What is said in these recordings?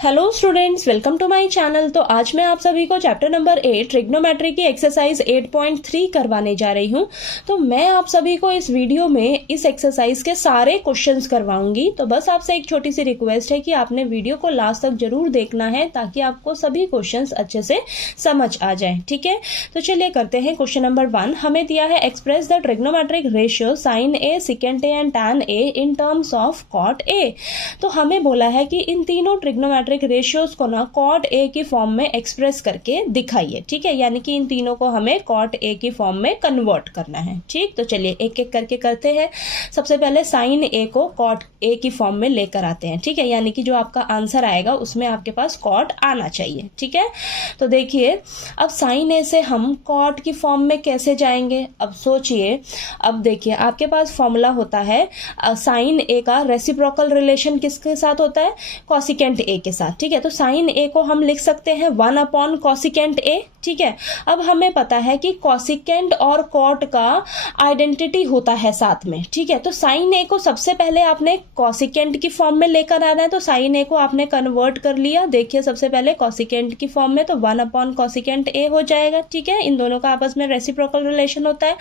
Hello students, welcome to my channel. तो आज मैं आप सभी को चैप्टर नंबर 8 ट्रिग्नोमेट्री की एक्सरसाइज 8.3 करवाने जा रही हूं। तो मैं आप सभी को इस वीडियो में इस एक्सरसाइज के सारे क्वेश्चंस करवाऊंगी। तो बस आपसे एक छोटी सी रिक्वेस्ट है कि आपने वीडियो को लास्ट तक जरूर देखना है ताकि आपको सभी क्वेश्चंस अच्छे से समझ आ जाए। ठीक है, तो चलिए करते हैं। क्वेश्चन नंबर 1 हमें दिया है, express the trigonometric ratio sine A, secant A and tan A in terms of cot ए। तो हमें बोला है कि इन तीनों ट्रिग्नोमेट्रिक रेशियोज को ना कॉट ए की फॉर्म में एक्सप्रेस करके दिखाइए। ठीक है, यानी कि इन तीनों को हमें कॉट ए की फॉर्म में कन्वर्ट करना है। ठीक, तो चलिए एक एक करके करते हैं। सबसे पहले साइन ए को कॉट ए की फॉर्म में लेकर आते हैं। ठीक है, यानी कि जो आपका आंसर आएगा उसमें आपके पास कॉट आना चाहिए। ठीक है, तो देखिए अब साइन ए से हम कॉट की फॉर्म में कैसे जाएंगे। अब सोचिए, अब देखिए आपके पास फॉर्मूला होता है साइन ए का रेसिप्रोकल रिलेशन किसके साथ होता है, कॉसिकेंट ए के साथ। ठीक है, तो साइन ए को हम लिख सकते हैं 1 अपॉन कॉसिकेंट ए। ठीक है, अब हमें पता है कि कॉसिकेंट और कॉट का आइडेंटिटी होता है साथ में। ठीक है, तो साइन ए को सबसे पहले आपने कॉसिकेंट की फॉर्म में लेकर आना है। तो साइन ए को आपने कन्वर्ट कर लिया। देखिए सबसे पहले कॉसिकेंट की फॉर्म में, तो 1 अपॉन कॉसिकेंट ए हो जाएगा। ठीक है, इन दोनों का आपस में रेसिप्रोकल रिलेशन होता है।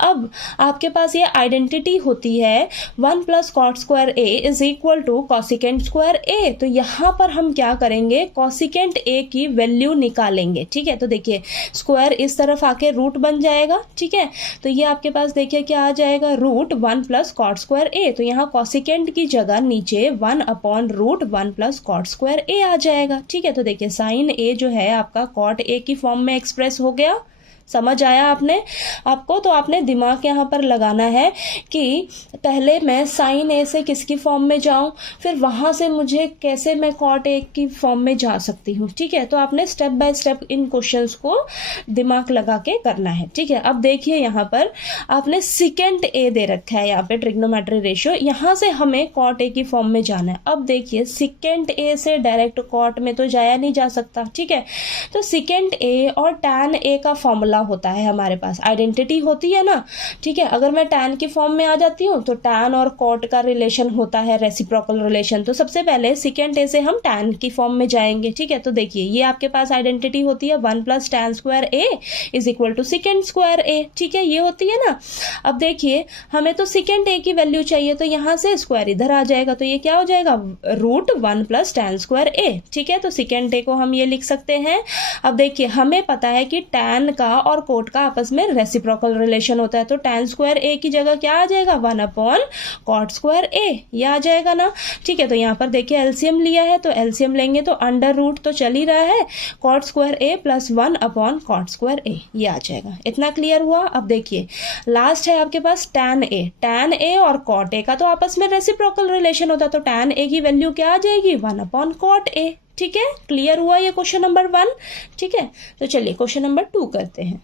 अब आपके पास ये आइडेंटिटी होती है 1 plus cot square A is equal to cosecant square A. तो यहां पर हम क्या करेंगे, कॉसिकेंट ए की वैल्यू निकालेंगे। ठीक है, तो देखिए स्क्वायर इस तरफ आके रूट बन जाएगा। ठीक है, तो ये आपके पास देखिए क्या आ जाएगा, root 1 plus cot square A. तो यहाँ कॉसिकेंट की जगह नीचे 1 upon root 1 plus cot square A आ जाएगा। ठीक है, तो देखिए साइन ए जो है आपका कॉट ए की फॉर्म में एक्सप्रेस हो गया। समझ आया आपको। तो आपने दिमाग यहाँ पर लगाना है कि पहले मैं साइन ए से किसकी फॉर्म में जाऊं, फिर वहां से मुझे कैसे मैं कॉट ए की फॉर्म में जा सकती हूँ। ठीक है, तो आपने step by step in questions को दिमाग लगा के करना है। ठीक है, अब देखिए यहाँ पर आपने सेकेंट ए दे रखा है, यहाँ पे ट्रिग्नोमेट्री रेशियो, यहाँ से हमें कॉट ए की फॉर्म में जाना है। अब देखिए सेकेंट ए से डायरेक्ट कॉट में तो जाया नहीं जा सकता। ठीक है, तो सेकेंट ए और टैन ए का फॉर्मूला होता है, हमारे पास आइडेंटिटी होती है ना। ठीक है, अगर मैं टैन की फॉर्म में आ जाती हूँ तो टैन और कॉट का रिलेशन होता है रेसिप्रोकल रिलेशन। तो सबसे पहले सेकेंट ए से हम टैन की फॉर्म में जाएंगे। ठीक है, तो देखिए ये आपके पास आइडेंटिटी होती है 1 plus tan square A is equal to secant square A. ठीक है, ये होती है ना। अब देखिए हमें तो सेकेंड ए की वैल्यू चाहिए, तो यहाँ से स्क्वायर इधर आ जाएगा, तो ये क्या हो जाएगा, root 1 plus tan square A. ठीक है, तो सेकेंड ए को हम ये लिख सकते हैं। अब देखिए हमें पता है कि टैन का और कोट का आपस में रेसिप्रोकल रिलेशन होता है, तो टैन स्क्वायर ए की जगह क्या आ जाएगा, 1 अपॉन कॉट स्क्वायर ए, ये आ जाएगा ना। ठीक है, तो यहाँ पर देखिए एलसीएम लिया है, तो एलसीएम लेंगे तो अंडर रूट तो चल ही रहा है, cot square A plus 1 upon cot square A, ये आ जाएगा। इतना क्लियर हुआ। अब देखिए लास्ट है आपके पास टैन ए। टैन ए और कॉट ए का तो आपस में रेसिप्रोकल रिलेशन होता है, तो टैन ए की वैल्यू क्या आ जाएगी, 1 अपॉन कॉट ए। ठीक है, क्लियर हुआ ये क्वेश्चन नंबर 1। ठीक है, तो चलिए क्वेश्चन नंबर 2 करते हैं।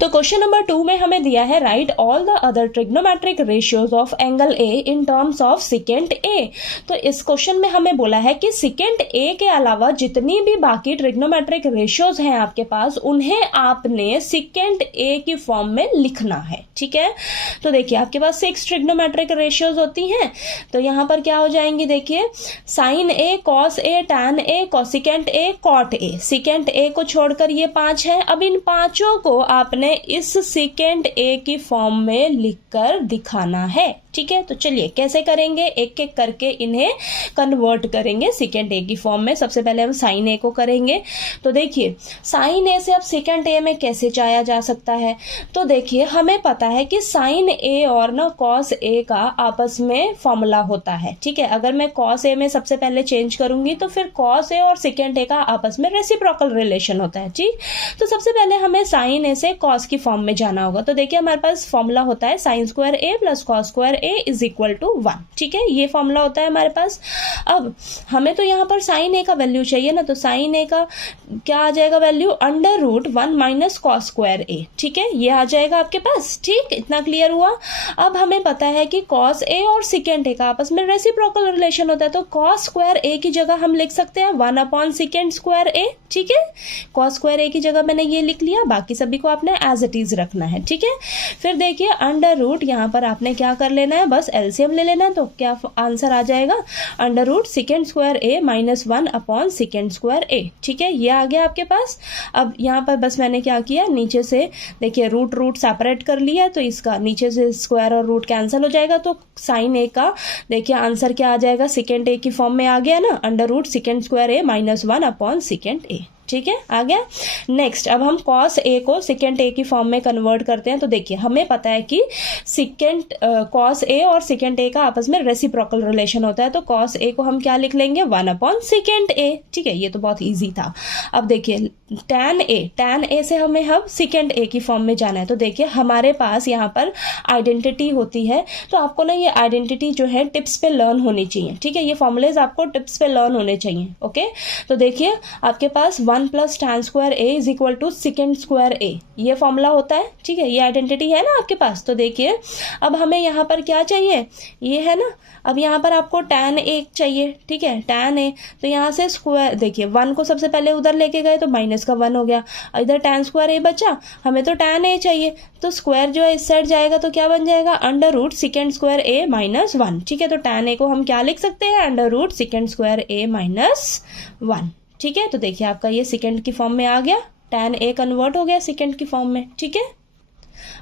तो क्वेश्चन नंबर 2 में हमें दिया है, write all the other trigonometric ratios of angle A in terms of secant A. तो इस क्वेश्चन में हमें बोला है कि सेकेंट ए के अलावा जितनी भी बाकी ट्रिग्नोमेट्रिक रेशियोज हैं आपके पास, उन्हें आपने सेकेंट ए की फॉर्म में लिखना है। ठीक है, तो देखिए आपके पास 6 ट्रिग्नोमेट्रिक रेशियोज होती हैं। तो यहाँ पर क्या हो जाएंगी, देखिए sine A, cos A, tan A, cosecant A, cot A. Secant A को छोड़कर ये 5 है। अब इन पांचों को आपने इस सेकेंट ए की फॉर्म में लिखकर दिखाना है। ठीक है, तो चलिए कैसे करेंगे, एक एक करके इन्हें कन्वर्ट करेंगे सेकेंड ए की फॉर्म में। सबसे पहले हम साइन ए को करेंगे। तो देखिए साइन ए से अब सेकेंड ए में कैसे जाया जा सकता है, तो देखिए हमें पता है कि साइन ए और ना कॉस ए का आपस में फॉर्मूला होता है। ठीक है, अगर मैं कॉस ए में सबसे पहले चेंज करूंगी तो फिर कॉस ए और सेकेंड ए का आपस में रेसिप्रोकल रिलेशन होता है। ठीक, तो सबसे पहले हमें साइन ए से कॉस की फॉर्म में जाना होगा। तो देखिए हमारे पास फॉर्मूला होता है sine square A plus cos square A is equal to 1। ठीक है, ये फॉर्मूला होता है हमारे पास। अब हमें तो यहाँ पर साइन ए का वैल्यू चाहिए ना, तो साइन ए का क्या आ जाएगा value, under root 1 minus cos square A. ठीक है, ये आ जाएगा आपके पास। ठीक, इतना क्लियर हुआ। अब हमें पता है कि कॉस ए और सेकेंड ए का आपस में रेसिप्रोकल रिलेशन होता है, तो कॉस स्क्वायर ए की जगह हम लिख सकते हैं 1 अपॉन सेकेंड स्क्वायर ए। ठीक है, कॉस स्क्वायर ए की जगह मैंने ये लिख लिया, बाकी सभी को आपने एज इट इज रखना है। ठीक है, फिर देखिए अंडर रूट यहाँ पर आपने क्या कर लेना लेना है, बस एलसीएम ले लेना है। तो क्या आंसर आ जाएगा, under root secant square A minus 1 upon second square A. ठीक है, ये आ गया आपके पास। अब यहाँ पर बस मैंने क्या किया, नीचे से देखिए रूट सेपरेट कर लिया, तो इसका नीचे से स्क्वायर और रूट कैंसिल हो जाएगा, तो साइन ए का देखिए आंसर क्या आ जाएगा, सेकेंड ए की फॉर्म में आ गया ना, अंडर रूट सेकेंड स्क्वायर ए माइनस 1 अपॉन सेकेंड ए। ठीक है, आ गया। नेक्स्ट अब हम कॉस ए को सेकेंड ए की फॉर्म में कन्वर्ट करते हैं। तो देखिए हमें पता है कि सेकेंड कॉस ए और सेकेंड ए का आपस में रेसिप्रोकल रिलेशन होता है, तो कॉस ए को हम क्या लिख लेंगे, 1 अपॉन सेकेंड ए। ठीक है, ये तो बहुत इजी था। अब देखिए टैन ए से हमें अब सेकेंड ए की फॉर्म में जाना है। तो देखिए हमारे पास यहाँ पर आइडेंटिटी होती है, तो आपको ना ये आइडेंटिटी जो है टिप्स पे लर्न होनी चाहिए। ठीक है, ये फॉर्मूलेज आपको टिप्स पे लर्न होने चाहिए। ओके, तो देखिए आपके पास 1 plus tan square A is equal to secant square A, ये फॉर्मूला होता है। ठीक है, ये आइडेंटिटी है ना आपके पास। तो देखिए अब हमें यहाँ पर क्या चाहिए, ये है ना, अब यहाँ पर आपको टैन ए चाहिए। ठीक है, टैन ए, तो यहाँ से स्क्वायर देखिए 1 को सबसे पहले उधर लेके गए तो माइनस का 1 हो गया, इधर टैन स्क्वायर ए बचा, हमें तो टैन ए चाहिए, तो स्क्वायर जो है इस साइड जाएगा तो क्या बन जाएगा, अंडर रूट सेकेंड स्क्वायर ए माइनस 1। ठीक है, तो टैन ए को हम क्या लिख सकते हैं, अंडर रूट सेकेंड स्क्वायर ए माइनस 1। ठीक है, तो देखिए आपका ये सेकेंड की फॉर्म में आ गया, टैन ए कन्वर्ट हो गया सेकेंड की फॉर्म में। ठीक है,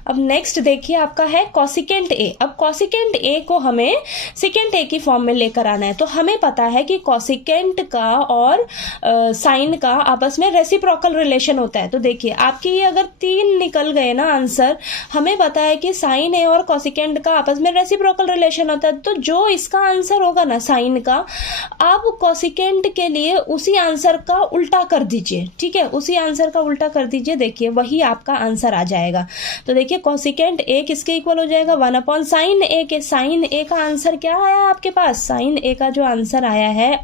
अब नेक्स्ट देखिए आपका है कॉसिकेंट ए। अब कॉसिकेंट ए को हमें सेकेंड ए की फॉर्म में लेकर आना है। तो हमें पता है कि कॉसिकेंट का और साइन का आपस में रेसिप्रोकल रिलेशन होता है। तो देखिए आपके ये अगर 3 निकल गए ना आंसर, हमें पता है कि साइन ए और कॉसिकेंट का आपस में रेसिप्रोकल रिलेशन होता है, तो जो इसका आंसर होगा ना साइन का, आप कॉसिकेंट के लिए उसी आंसर का उल्टा कर दीजिए। ठीक है, उसी आंसर का उल्टा कर दीजिए, देखिए वही आपका आंसर आ जाएगा। तो देखिए कॉसिकेंट ए किसके इक्वल हो जाएगा, 1 अपॉन साइन ए के। साइन ए का आंसर क्या आया आपके पास, साइन ए का जो आंसर आया है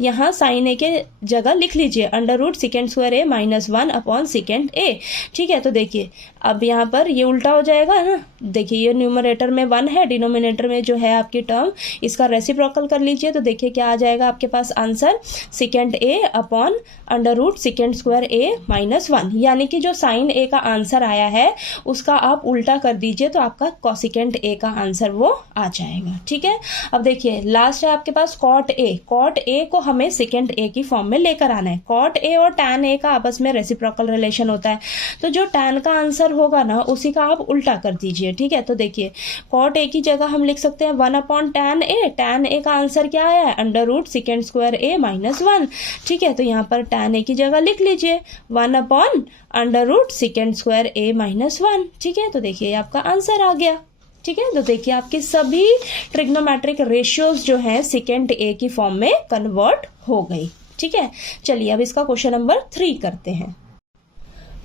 यहाँ साइन ए के जगह लिख लीजिए, अंडर रूट सेकेंड स्क्वायर ए माइनस 1 अपॉन सेकेंड ए। ठीक है, तो देखिए अब यहाँ पर ये उल्टा हो जाएगा ना, देखिए ये न्यूमरेटर में 1 है, डिनोमिनेटर में जो है आपकी टर्म, इसका रेसिप्रोकल कर लीजिए। तो देखिए क्या आ जाएगा आपके पास answer, secant A upon under root secant square A minus 1, यानी कि जो साइन ए का आंसर आया है उसका आप उल्टा कर दीजिए, तो आपका कॉसिकेंट ए का आंसर वो आ जाएगा। ठीक है, अब देखिए लास्ट है आपके पास कॉट ए। कॉट ए को हमें सेकेंड ए की फॉर्म में लेकर आना है। कॉट ए और टैन ए का आपस में रेसिप्रोकल रिलेशन होता है, तो जो टैन का आंसर होगा ना उसी का आप उल्टा कर दीजिए। ठीक है, तो देखिए कॉट ए की जगह हम लिख सकते हैं 1 अपॉन टैन ए। टैन ए का आंसर क्या आया है, अंडर रूट सेकेंड स्क्वायर ए माइनस 1। ठीक है, तो यहाँ पर टैन ए की जगह लिख लीजिए 1 upon under root secant square ए माइनस 1। ठीक है, तो देखिए आपका आंसर आ गया। ठीक है, तो देखिए आपकी सभी ट्रिग्नोमेट्रिक रेशियोज जो है सेकेंड ए की फॉर्म में कन्वर्ट हो गई। ठीक है, चलिए अब इसका क्वेश्चन नंबर 3 करते हैं।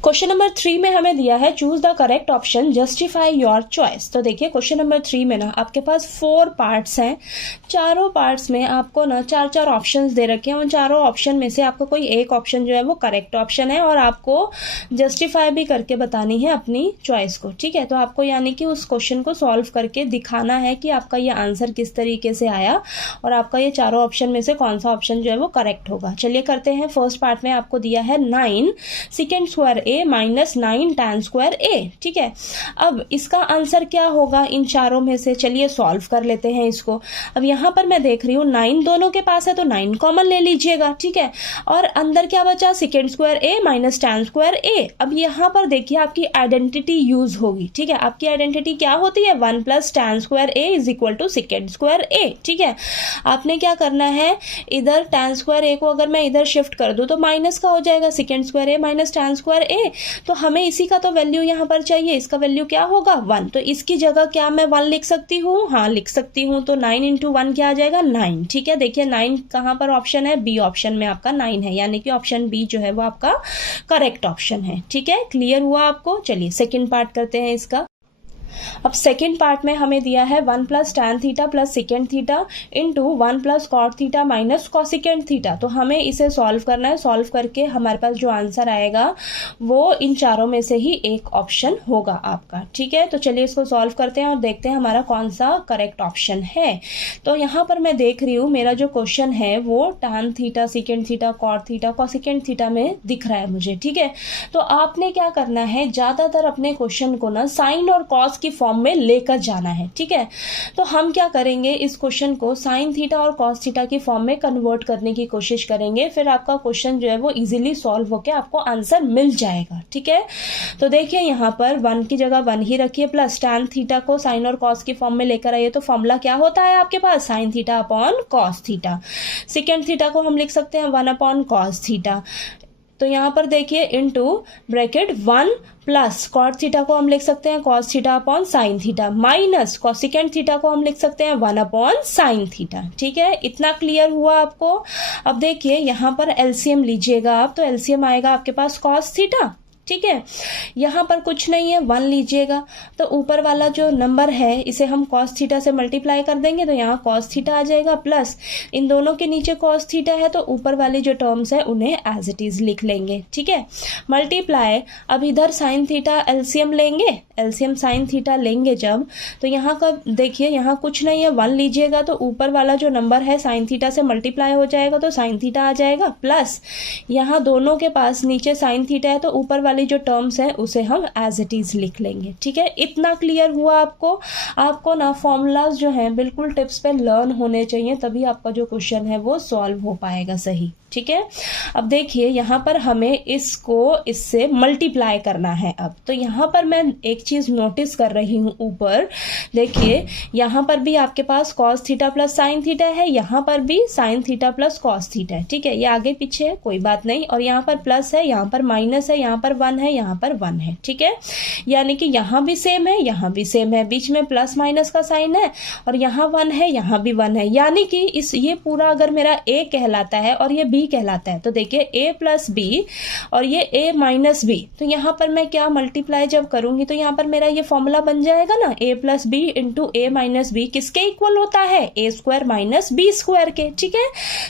क्वेश्चन नंबर 3 में हमें दिया है choose the correct option, justify your choice. तो देखिए क्वेश्चन नंबर 3 में ना आपके पास 4 पार्ट्स हैं, चारों पार्ट्स में आपको ना 4-4 ऑप्शंस दे रखे हैं। उन चारों ऑप्शन में से आपको कोई एक ऑप्शन जो है वो करेक्ट ऑप्शन है, और आपको जस्टिफाई भी करके बतानी है अपनी चॉइस को। ठीक है, तो आपको यानी कि उस क्वेश्चन को सॉल्व करके दिखाना है कि आपका ये आंसर किस तरीके से आया, और आपका ये चारों ऑप्शन में से कौन सा ऑप्शन जो है वो करेक्ट होगा। चलिए करते हैं। फर्स्ट पार्ट में आपको दिया है 9 second square A minus 9 tan square A. ठीक है, अब इसका आंसर क्या होगा इन चारों में से, चलिए सॉल्व कर लेते हैं इसको। अब यहाँ पर मैं देख रही हूँ 9 दोनों के पास है, तो 9 कॉमन ले लीजिएगा। ठीक है, और अंदर क्या बचा, सेकेंड स्क्वायर ए माइनस टैन स्क्वायर ए। अब यहाँ पर देखिए आपकी आइडेंटिटी यूज होगी। ठीक है, आपकी आइडेंटिटी क्या होती है, 1 plus tan square A is equal to secant square A. ठीक है, आपने क्या करना है, इधर टैन स्क्वायर ए को अगर मैं इधर शिफ्ट कर दूं तो माइनस का हो जाएगा, second square A minus tan square A. तो हमें इसी का तो वैल्यू यहाँ पर चाहिए, इसका वैल्यू क्या होगा 1। तो इसकी जगह क्या मैं 1 लिख सकती हूँ, हाँ लिख सकती हूँ। तो 9 इंटू 1 क्या आ जाएगा 9। ठीक है, देखिए 9 कहाँ पर ऑप्शन है, बी ऑप्शन में आपका 9 है, यानी कि ऑप्शन बी जो है वो आपका करेक्ट ऑप्शन है। ठीक है, क्लियर हुआ आपको। चलिए सेकेंड पार्ट करते हैं इसका। अब सेकेंड पार्ट में हमें दिया है 1 plus tan theta plus second theta into 1 plus cot theta minus cosecant theta. तो हमें इसे सॉल्व करना है। सॉल्व करके हमारे पास जो आंसर आएगा वो इन चारों में से ही एक ऑप्शन होगा आपका। ठीक है, तो चलिए इसको सॉल्व करते हैं और देखते हैं हमारा कौन सा करेक्ट ऑप्शन है। तो यहाँ पर मैं देख रही हूँ मेरा जो क्वेश्चन है वो tan theta, second theta, cot theta, cosecant theta में दिख रहा है मुझे। ठीक है, तो आपने क्या करना है, ज्यादातर अपने क्वेश्चन को ना साइन और कॉस की फॉर्म में लेकर जाना है। ठीक है, तो हम क्या करेंगे, इस क्वेश्चन को साइन थीटा और कॉस थीटा की फॉर्म में कन्वर्ट करने की कोशिश करेंगे, फिर आपका क्वेश्चन जो है वो इजीली सॉल्व होकर आपको आंसर मिल जाएगा। ठीक है, तो देखिए यहाँ पर 1 की जगह 1 ही रखिए, प्लस tan थीटा को साइन और कॉस की फॉर्म में लेकर आइए, तो फॉर्मूला क्या होता है आपके पास, sine theta upon cos theta. Second theta को हम लिख सकते हैं 1 अपॉन कॉस थीटा, तो यहाँ पर देखिए into bracket 1 plus cot theta को हम लिख सकते हैं cos theta upon sine theta, minus cosecant theta को हम लिख सकते हैं 1 अपॉन साइन थीटा। ठीक है, इतना क्लियर हुआ आपको। अब देखिए यहाँ पर एलसीएम लीजिएगा आप, तो एलसीएम आएगा आपके पास कॉस थीटा। ठीक है, यहाँ पर कुछ नहीं है, 1 लीजिएगा, तो ऊपर वाला जो नंबर है इसे हम कॉस थीटा से मल्टीप्लाई कर देंगे, तो यहाँ कॉस थीटा आ जाएगा, प्लस इन दोनों के नीचे कॉस थीटा है, तो ऊपर वाली जो टर्म्स है उन्हें एज इट इज लिख लेंगे। ठीक है, मल्टीप्लाई, अब इधर साइन थीटा एलसीएम लेंगे, एलसीएम साइन थीटा लेंगे जब, तो यहाँ का देखिए यहाँ कुछ नहीं है, 1 लीजिएगा, तो ऊपर वाला जो नंबर है साइन थीटा से मल्टीप्लाई हो जाएगा, तो साइन थीटा आ जाएगा, प्लस यहाँ दोनों के पास नीचे साइन थीटा है, तो ऊपर वाली जो टर्म्स है उसे हम एज इट इज लिख लेंगे। ठीक है, इतना क्लियर हुआ आपको। आपको ना फॉर्मूलाज जो हैं बिल्कुल टिप्स पे लर्न होने चाहिए, तभी आपका जो क्वेश्चन है वो सॉल्व हो पाएगा सही। ठीक है, अब देखिए यहाँ पर हमें इसको इससे मल्टीप्लाई करना है। अब तो यहाँ पर मैं एक चीज नोटिस कर रही हूँ, ऊपर देखिए यहाँ पर भी आपके पास cos theta plus sine theta है, यहाँ पर भी sine theta plus cos theta है। ठीक है, ये आगे पीछे है कोई बात नहीं, और यहाँ पर प्लस है, यहाँ पर माइनस है, यहाँ पर 1 है, यहाँ पर 1 है। ठीक है, यानी कि यहाँ भी सेम है, यहाँ भी सेम है, बीच में प्लस माइनस का साइन है, और यहाँ 1 है, यहाँ भी 1 है, यानी कि इस ये पूरा अगर मेरा ए कहलाता है और ये बी कहलाता है, तो देखिए a प्लस बी और ये a माइनस बी, तो यहाँ पर मैं क्या मल्टीप्लाई जब करूंगी तो यहाँ पर मेरा ये फॉर्मूला बन जाएगा ना, a plus B into A minus B किसके इक्वल होता है, a square minus B square के। ठीक है,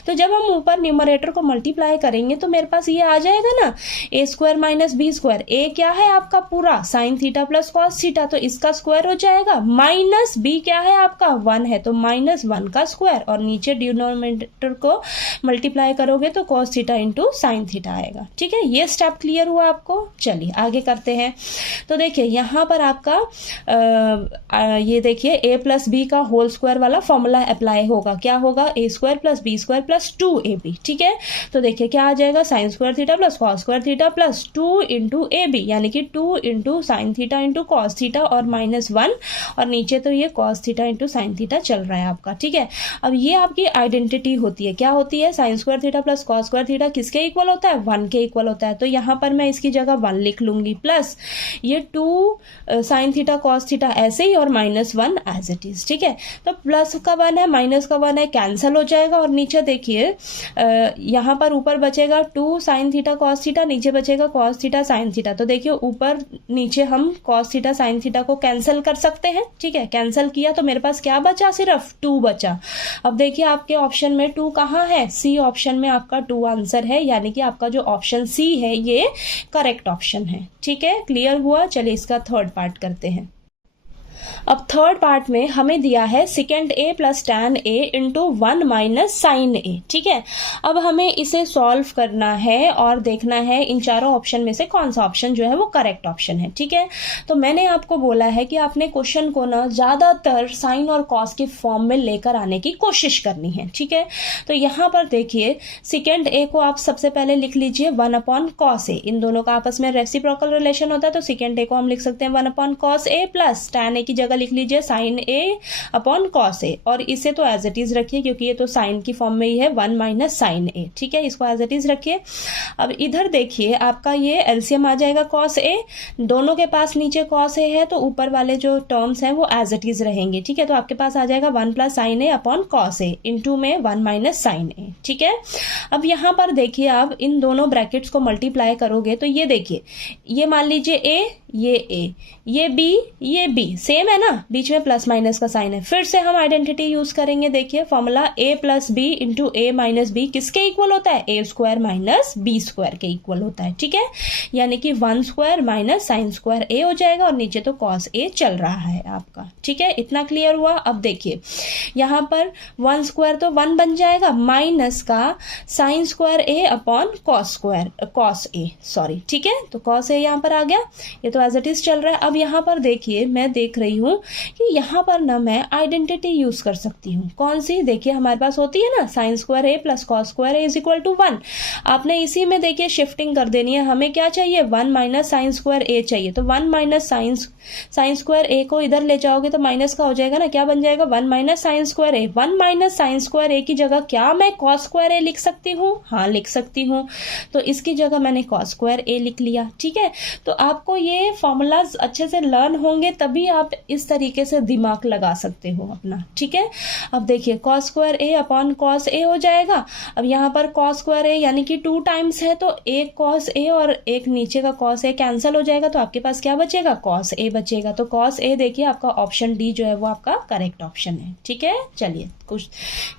तो जब हम ऊपर न्यूमरेटर को मल्टीप्लाई करेंगे तो मेरे पास ये आ जाएगा ना, a square minus B square, a क्या है आपका पूरा sine theta plus cos theta, तो इसका स्क्वायर हो जाएगा, माइनस b क्या है आपका 1 है, तो माइनस 1 का स्क्वायर, और नीचे डिनोमिनेटर को मल्टीप्लाई करोगे तो cos theta into sine theta आएगा। ठीक है, ये स्टेप क्लियर हुआ आपको। चलिए आगे करते हैं। तो देखिए यहाँ पर आपका ये देखिए a प्लस बी का होल स्क्वायर वाला फॉर्मूला अप्लाई होगा, क्या होगा, a square plus B square plus 2ab। ठीक है, तो देखिए क्या आ जाएगा, sine square theta plus cos square theta plus 2 into ab, यानी कि 2 into sine theta into cos theta और माइनस 1, और नीचे तो ये cos theta into sine theta चल रहा है आपका। ठीक है, अब ये आपकी आइडेंटिटी होती है, क्या होती है, sine square theta plus cos square theta किसके इक्वल होता है, 1 के इक्वल होता है, तो यहाँ पर मैं इसकी जगह 1 लिख लूंगी, प्लस ये 2 साइन थीटा कॉस थीटा ऐसे ही, और माइनस 1 एज इट इज। ठीक है, तो प्लस का 1 है माइनस का 1 है, कैंसिल हो जाएगा, और नीचे देखिए यहाँ पर ऊपर बचेगा 2 साइन थीटा कॉस थीटा, नीचे बचेगा कॉस थीटा साइन थीटा, तो देखिए ऊपर नीचे हम कॉस थीटा साइन थीटा को कैंसिल कर सकते हैं। ठीक है, कैंसिल किया तो मेरे पास क्या बचा, सिर्फ 2 बचा। अब देखिए आपके ऑप्शन में 2 कहाँ है, सी ऑप्शन में आपका 2 आंसर है, यानी कि आपका जो ऑप्शन सी है ये करेक्ट ऑप्शन है। ठीक है, क्लियर हुआ। चलिए इसका थर्ड पार्ट करते हैं। अब थर्ड पार्ट में हमें दिया है secant a plus tan A into 1 minus sine ए। ठीक है, अब हमें इसे सॉल्व करना है और देखना है इन चारों ऑप्शन में से कौन सा ऑप्शन जो है वो करेक्ट ऑप्शन है। ठीक है, तो मैंने आपको बोला है कि आपने क्वेश्चन को ना ज्यादातर साइन और कॉस की फॉर्म में लेकर आने की कोशिश करनी है। ठीक है, तो यहाँ पर देखिए सेकेंड ए को आप सबसे पहले लिख लीजिए 1 अपॉन कॉस ए, इन दोनों का आपस में रेसिप्रोकल रिलेशन होता है, तो सेकेंड ए को हम लिख सकते हैं 1 upon cos A plus tan ए की जगह लिख लीजिए साइन ए अपॉन कॉस ए, और इसे तो एज इट इज रखिए क्योंकि ये तो साइन की फॉर्म में ही है 1 माइनस साइन ए। ठीक है, इसको एज इट इज रखिए। अब इधर देखिए आपका ये एलसीएम आ जाएगा कॉस ए, दोनों के पास नीचे कॉस ए है तो ऊपर वाले जो टर्म्स हैं वो एज इट इज रहेंगे। ठीक है, तो आपके पास आ जाएगा 1 प्लस साइन ए अपॉन कॉस ए इंटू में 1 माइनस साइन ए। ठीक है, अब यहाँ पर देखिए आप इन दोनों ब्रैकेट्स को मल्टीप्लाई करोगे तो ये देखिए, ये मान लीजिए ए, ये बी सेम है ना, बीच में प्लस माइनस का साइन है। फिर से हम आइडेंटिटी यूज करेंगे, देखिए formula a plus B into A minus B किसके इक्वल होता है, a square minus B square के इक्वल होता है। ठीक है, यानी कि 1 square minus sine square a हो जाएगा, और नीचे तो कॉस a चल रहा है आपका। ठीक है, इतना क्लियर हुआ। अब देखिए यहाँ पर 1 स्क्वायर तो 1 बन जाएगा, माइनस का sign square a upon cos a। ठीक है, तो कॉस a यहाँ पर आ गया, ये तो एज इट इज चल रहा है। अब यहाँ पर देखिए मैं देख रही रही हूँ कि यहाँ पर ना मैं आइडेंटिटी यूज कर सकती हूँ। कौन सी? देखिए हमारे पास होती है ना sine square A plus cos square A is equal to 1। आपने इसी में देखिए शिफ्टिंग कर देनी है। हमें क्या चाहिए? 1 माइनस साइन स्क्वायर ए चाहिए। तो 1 माइनस साइन स्क्वायर ए को इधर ले जाओगे तो माइनस का हो जाएगा ना, क्या बन जाएगा? 1 माइनस साइन स्क्वायर ए। 1 माइनस साइन स्क्वायर ए की जगह क्या मैं कॉस स्क्वायर ए लिख सकती हूँ? हाँ लिख सकती हूँ। तो इसकी जगह मैंने कॉस स्क्वायर ए लिख लिया। ठीक है, तो आपको ये फॉर्मूलाज अच्छे से लर्न होंगे तभी आप इस तरीके से दिमाग लगा सकते हो अपना। ठीक है, अब देखिए cos square A upon cos ए हो जाएगा। अब यहाँ पर कॉस स्क्वायर ए यानी कि 2 टाइम्स है तो एक कॉस ए और एक नीचे का कॉस ए कैंसिल हो जाएगा, तो आपके पास क्या बचेगा? कॉस ए बचेगा। तो कॉस ए देखिए आपका ऑप्शन डी जो है वो आपका करेक्ट ऑप्शन है। ठीक है, चलिए कुछ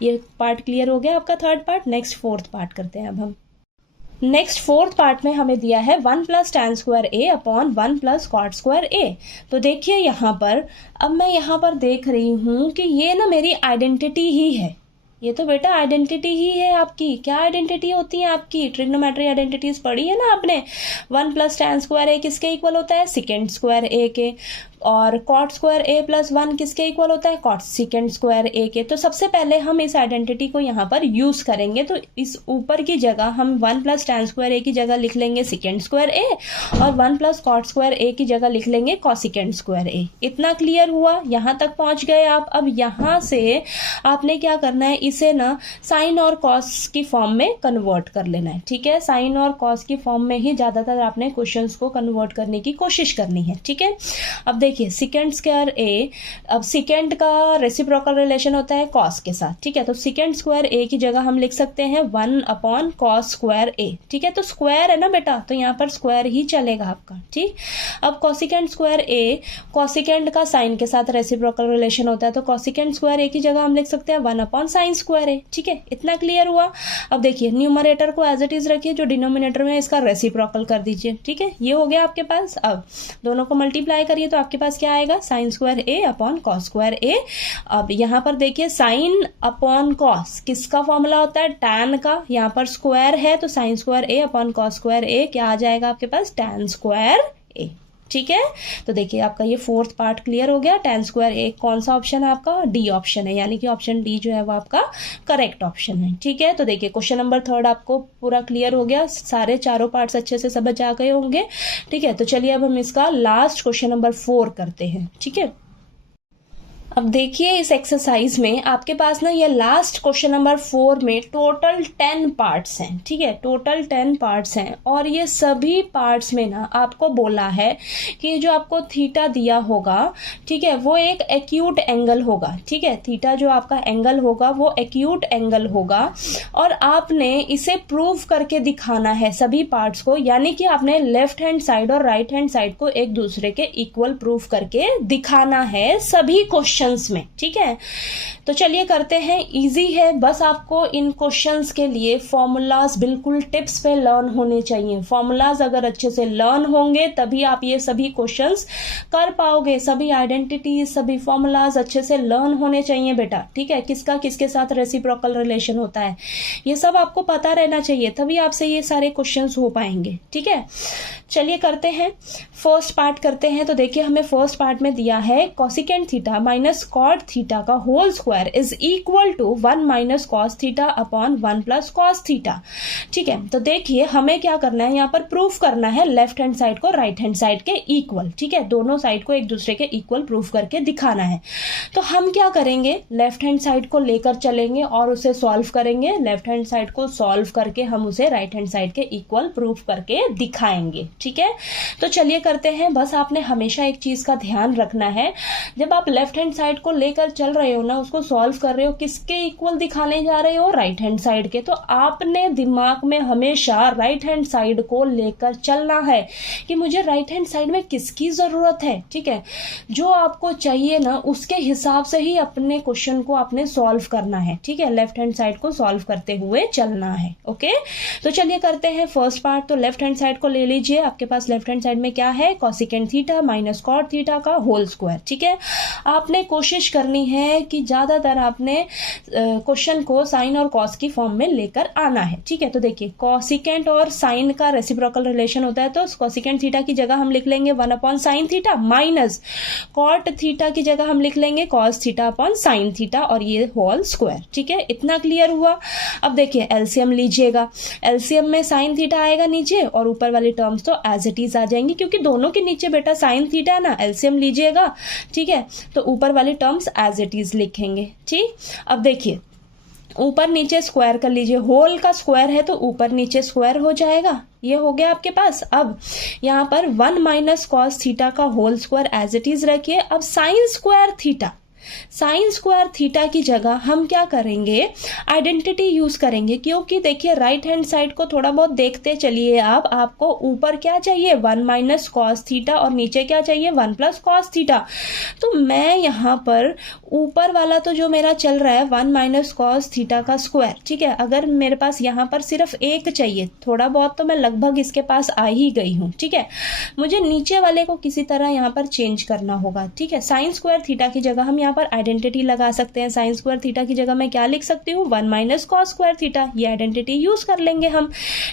ये पार्ट क्लियर हो गया आपका third part. Next fourth part करते हैं अब हम। नेक्स्ट फोर्थ पार्ट में हमें दिया है 1 plus tan square A upon 1 plus cot square A. तो देखिए यहाँ पर अब मैं यहाँ पर देख रही हूँ कि ये ना मेरी आइडेंटिटी ही है। ये तो बेटा आइडेंटिटी ही है आपकी। क्या आइडेंटिटी होती है आपकी? ट्रिग्नोमेट्री आइडेंटिटीज पढ़ी है ना आपने। 1 प्लस टैन स्क्वायर ए किसके इक्वल होता है? सेकेंड स्क्वायर ए के। और कॉट स्क्वायर ए प्लस 1 किसके इक्वल होता है? कॉट सेकेंड स्क्वायर ए के। तो सबसे पहले हम इस आइडेंटिटी को यहाँ पर यूज करेंगे। तो इस ऊपर की जगह हम 1 प्लस टैन स्क्वायर ए की जगह लिख लेंगे सेकेंड स्क्वायर ए और 1 प्लस कॉट स्क्वायर ए की जगह लिख लेंगे कॉसिकेंड स्क्वायर ए। इतना क्लियर हुआ? यहाँ तक पहुंच गए आप। अब यहाँ से आपने क्या करना है, इसे ना साइन और कॉस की फॉर्म में कन्वर्ट कर लेना है। ठीक है, साइन और कॉस की फॉर्म में ही ज्यादातर आपने क्वेश्चंस को कन्वर्ट करने की कोशिश करनी है। ठीक है, अब देखिए सेकेंड स्क्वायर ए, अब सेकेंड का रेसिप्रोकल रिलेशन होता है कॉस के साथ। ठीक है, तो सेकेंड स्क्वायर ए की जगह हम लिख सकते हैं 1 अपॉन कॉस स्क्वायर ए। ठीक है, तो स्क्वायर है ना बेटा, तो यहाँ पर स्क्वायर ही चलेगा आपका। ठीक, अब कॉसिकेंड स्क्वायर ए, कॉसिकेंड का साइन के साथ रेसिप्रोकल रिलेशन होता है, तो कॉसिकेंड स्क्वायर ए की जगह हम लिख सकते हैं 1 अपॉन साइन स्क्वायर ए। ठीक है, इतना क्लियर हुआ। अब देखिए न्यूमरेटर को एज इट इज रखिए, जो डिनोमिनेटर में इसका रेसिप्रोकल कर दीजिए। ठीक है, ये हो गया आपके पास। अब दोनों को मल्टीप्लाई करिए तो आपके पास क्या आएगा? Sign square A upon cos square ए। अब यहाँ पर देखिए साइन अपॉन कॉस किसका फॉर्मूला होता है? टैन का। यहाँ पर स्क्वायर है तो sign square A upon cos square ए क्या आ जाएगा आपके पास? Tan square A. ठीक है, तो देखिए आपका ये फोर्थ पार्ट क्लियर हो गया। टैन स्क्वायर ए कौन सा ऑप्शन है आपका? डी ऑप्शन है, यानी कि ऑप्शन डी जो है वो आपका करेक्ट ऑप्शन है। ठीक है, तो देखिए क्वेश्चन नंबर थर्ड आपको पूरा क्लियर हो गया, सारे चारों पार्ट्स अच्छे से समझ आ गए होंगे। ठीक है, तो चलिए अब हम इसका लास्ट क्वेश्चन नंबर 4 करते हैं। ठीक है, अब देखिए इस एक्सरसाइज में आपके पास ना ये लास्ट क्वेश्चन नंबर 4 में टोटल 10 पार्ट्स हैं। ठीक है, टोटल 10 पार्ट्स हैं और ये सभी पार्ट्स में ना आपको बोला है कि जो आपको थीटा दिया होगा, ठीक है, वो एक एक्यूट एंगल होगा। ठीक है, थीटा जो आपका एंगल होगा वो एक्यूट एंगल होगा और आपने इसे प्रूव करके दिखाना है सभी पार्ट्स को, यानी कि आपने लेफ्ट हैंड साइड और राइट हैंड साइड को एक दूसरे के इक्वल प्रूव करके दिखाना है सभी क्वेश्चन में। ठीक है, तो चलिए करते हैं। इजी है, बस आपको इन क्वेश्चंस के लिए फॉर्मूलाज बिल्कुल टिप्स पे लर्न होने चाहिए। फॉर्मूलाज अगर अच्छे से लर्न होंगे तभी आप ये सभी क्वेश्चंस कर पाओगे। सभी आइडेंटिटी, सभी फॉर्मूलाज अच्छे से लर्न होने चाहिए बेटा। ठीक है, किसका किसके साथ रेसिप्रोकल रिलेशन होता है ये सब आपको पता रहना चाहिए, तभी आपसे ये सारे क्वेश्चंस हो पाएंगे। ठीक है, चलिए करते हैं, फर्स्ट पार्ट करते हैं। तो देखिए हमें फर्स्ट पार्ट में दिया है cosecant theta minus cot theta का whole square is equal to 1 minus cos theta upon 1 plus cos theta. ठीक है, तो देखिए हमें क्या करना है, यहाँ पर प्रूफ करना है लेफ्ट हैंड साइड को राइट हैंड साइड के इक्वल। ठीक है, दोनों साइड को एक दूसरे के इक्वल प्रूफ करके दिखाना है। तो हम क्या करेंगे, लेफ्ट हैंड साइड को लेकर चलेंगे और उसे सॉल्व करेंगे। लेफ्ट हैंड साइड को सॉल्व करके हम उसे राइट हैंड साइड के इक्वल प्रूफ करके दिखाएंगे। ठीक है, तो चलिए करते हैं। बस आपने हमेशा एक चीज का ध्यान रखना है, जब आप लेफ्ट हैंड साइड को लेकर चल रहे हो ना, उसको सॉल्व कर रहे हो, किसके इक्वल दिखाने जा रहे हो? राइट हैंड साइड के। तो आपने दिमाग में हमेशा राइट हैंड साइड को लेकर चलना है कि मुझे राइट हैंड साइड में किसकी जरूरत है। ठीक है, जो आपको चाहिए ना उसके हिसाब से ही अपने क्वेश्चन को आपने सॉल्व करना है। ठीक है, लेफ्ट हैंड साइड को सॉल्व करते हुए चलना है। ओके, तो चलिए करते हैं फर्स्ट पार्ट। तो लेफ्ट हैंड साइड को ले लीजिए, आपके पास लेफ्ट हैंड साइड में क्या है, cosecant theta minus cot theta का होल स्क्वायर। ठीक है, आपने कोशिश करनी है कि ज़्यादातर आपने क्वेश्चन को साइन और कॉस की फॉर्म में लेकर आना है। ठीक है, तो देखिए कॉसिकेंट और साइन का रेसिप्रोकल रिलेशन होता है, तो कॉसिकेंट थीटा की जगह हम लिख लेंगे 1/sin theta minus cot theta की जगह हम लिख लेंगे cos theta upon sine theta और ये होल स्क्वायर। ठीक है, इतना क्लियर हुआ। अब देखिए एलसीएम लीजिएगा, एलसीएम में साइन थीटा आएगा नीचे और ऊपर वाली टर्म्स तो एज इट इज आ जाएंगी, क्योंकि दोनों के नीचे बेटा साइन थीटा है ना, एलसीएम लीजिएगा। ठीक है, तो ऊपर वाली टर्म्स एज इट इज लिखेंगे। ठीक, अब देखिए ऊपर नीचे स्क्वायर कर लीजिए, होल का स्क्वायर है तो ऊपर नीचे स्क्वायर हो जाएगा, ये हो गया आपके पास। अब यहाँ पर 1 माइनस कॉस थीटा का whole square as it is रखिए। अब साइन स्क्वायर थीटा की जगह हम क्या करेंगे, आइडेंटिटी यूज करेंगे, क्योंकि देखिए राइट हैंड साइड को थोड़ा बहुत देखते चलिए आप, आपको ऊपर क्या चाहिए 1 माइनस कॉस थीटा और नीचे क्या चाहिए 1 प्लस कॉस थीटा। तो मैं यहाँ पर ऊपर वाला तो जो मेरा चल रहा है 1 माइनस कॉस थीटा का स्क्वायर। ठीक है, अगर मेरे पास यहाँ पर सिर्फ एक चाहिए, थोड़ा बहुत तो मैं लगभग इसके पास आ ही गई हूँ। ठीक है, मुझे नीचे वाले को किसी तरह यहाँ पर चेंज करना होगा। ठीक है, साइन स्क्वायर थीटा की जगह हम यहाँ पर आइडेंटिटी लगा सकते हैं। साइन स्क्वायर थीटा की जगह मैं क्या लिख सकती हूँ 1 माइनस कॉस स्क्वायर थीटा, ये आइडेंटिटी यूज कर लेंगे हम।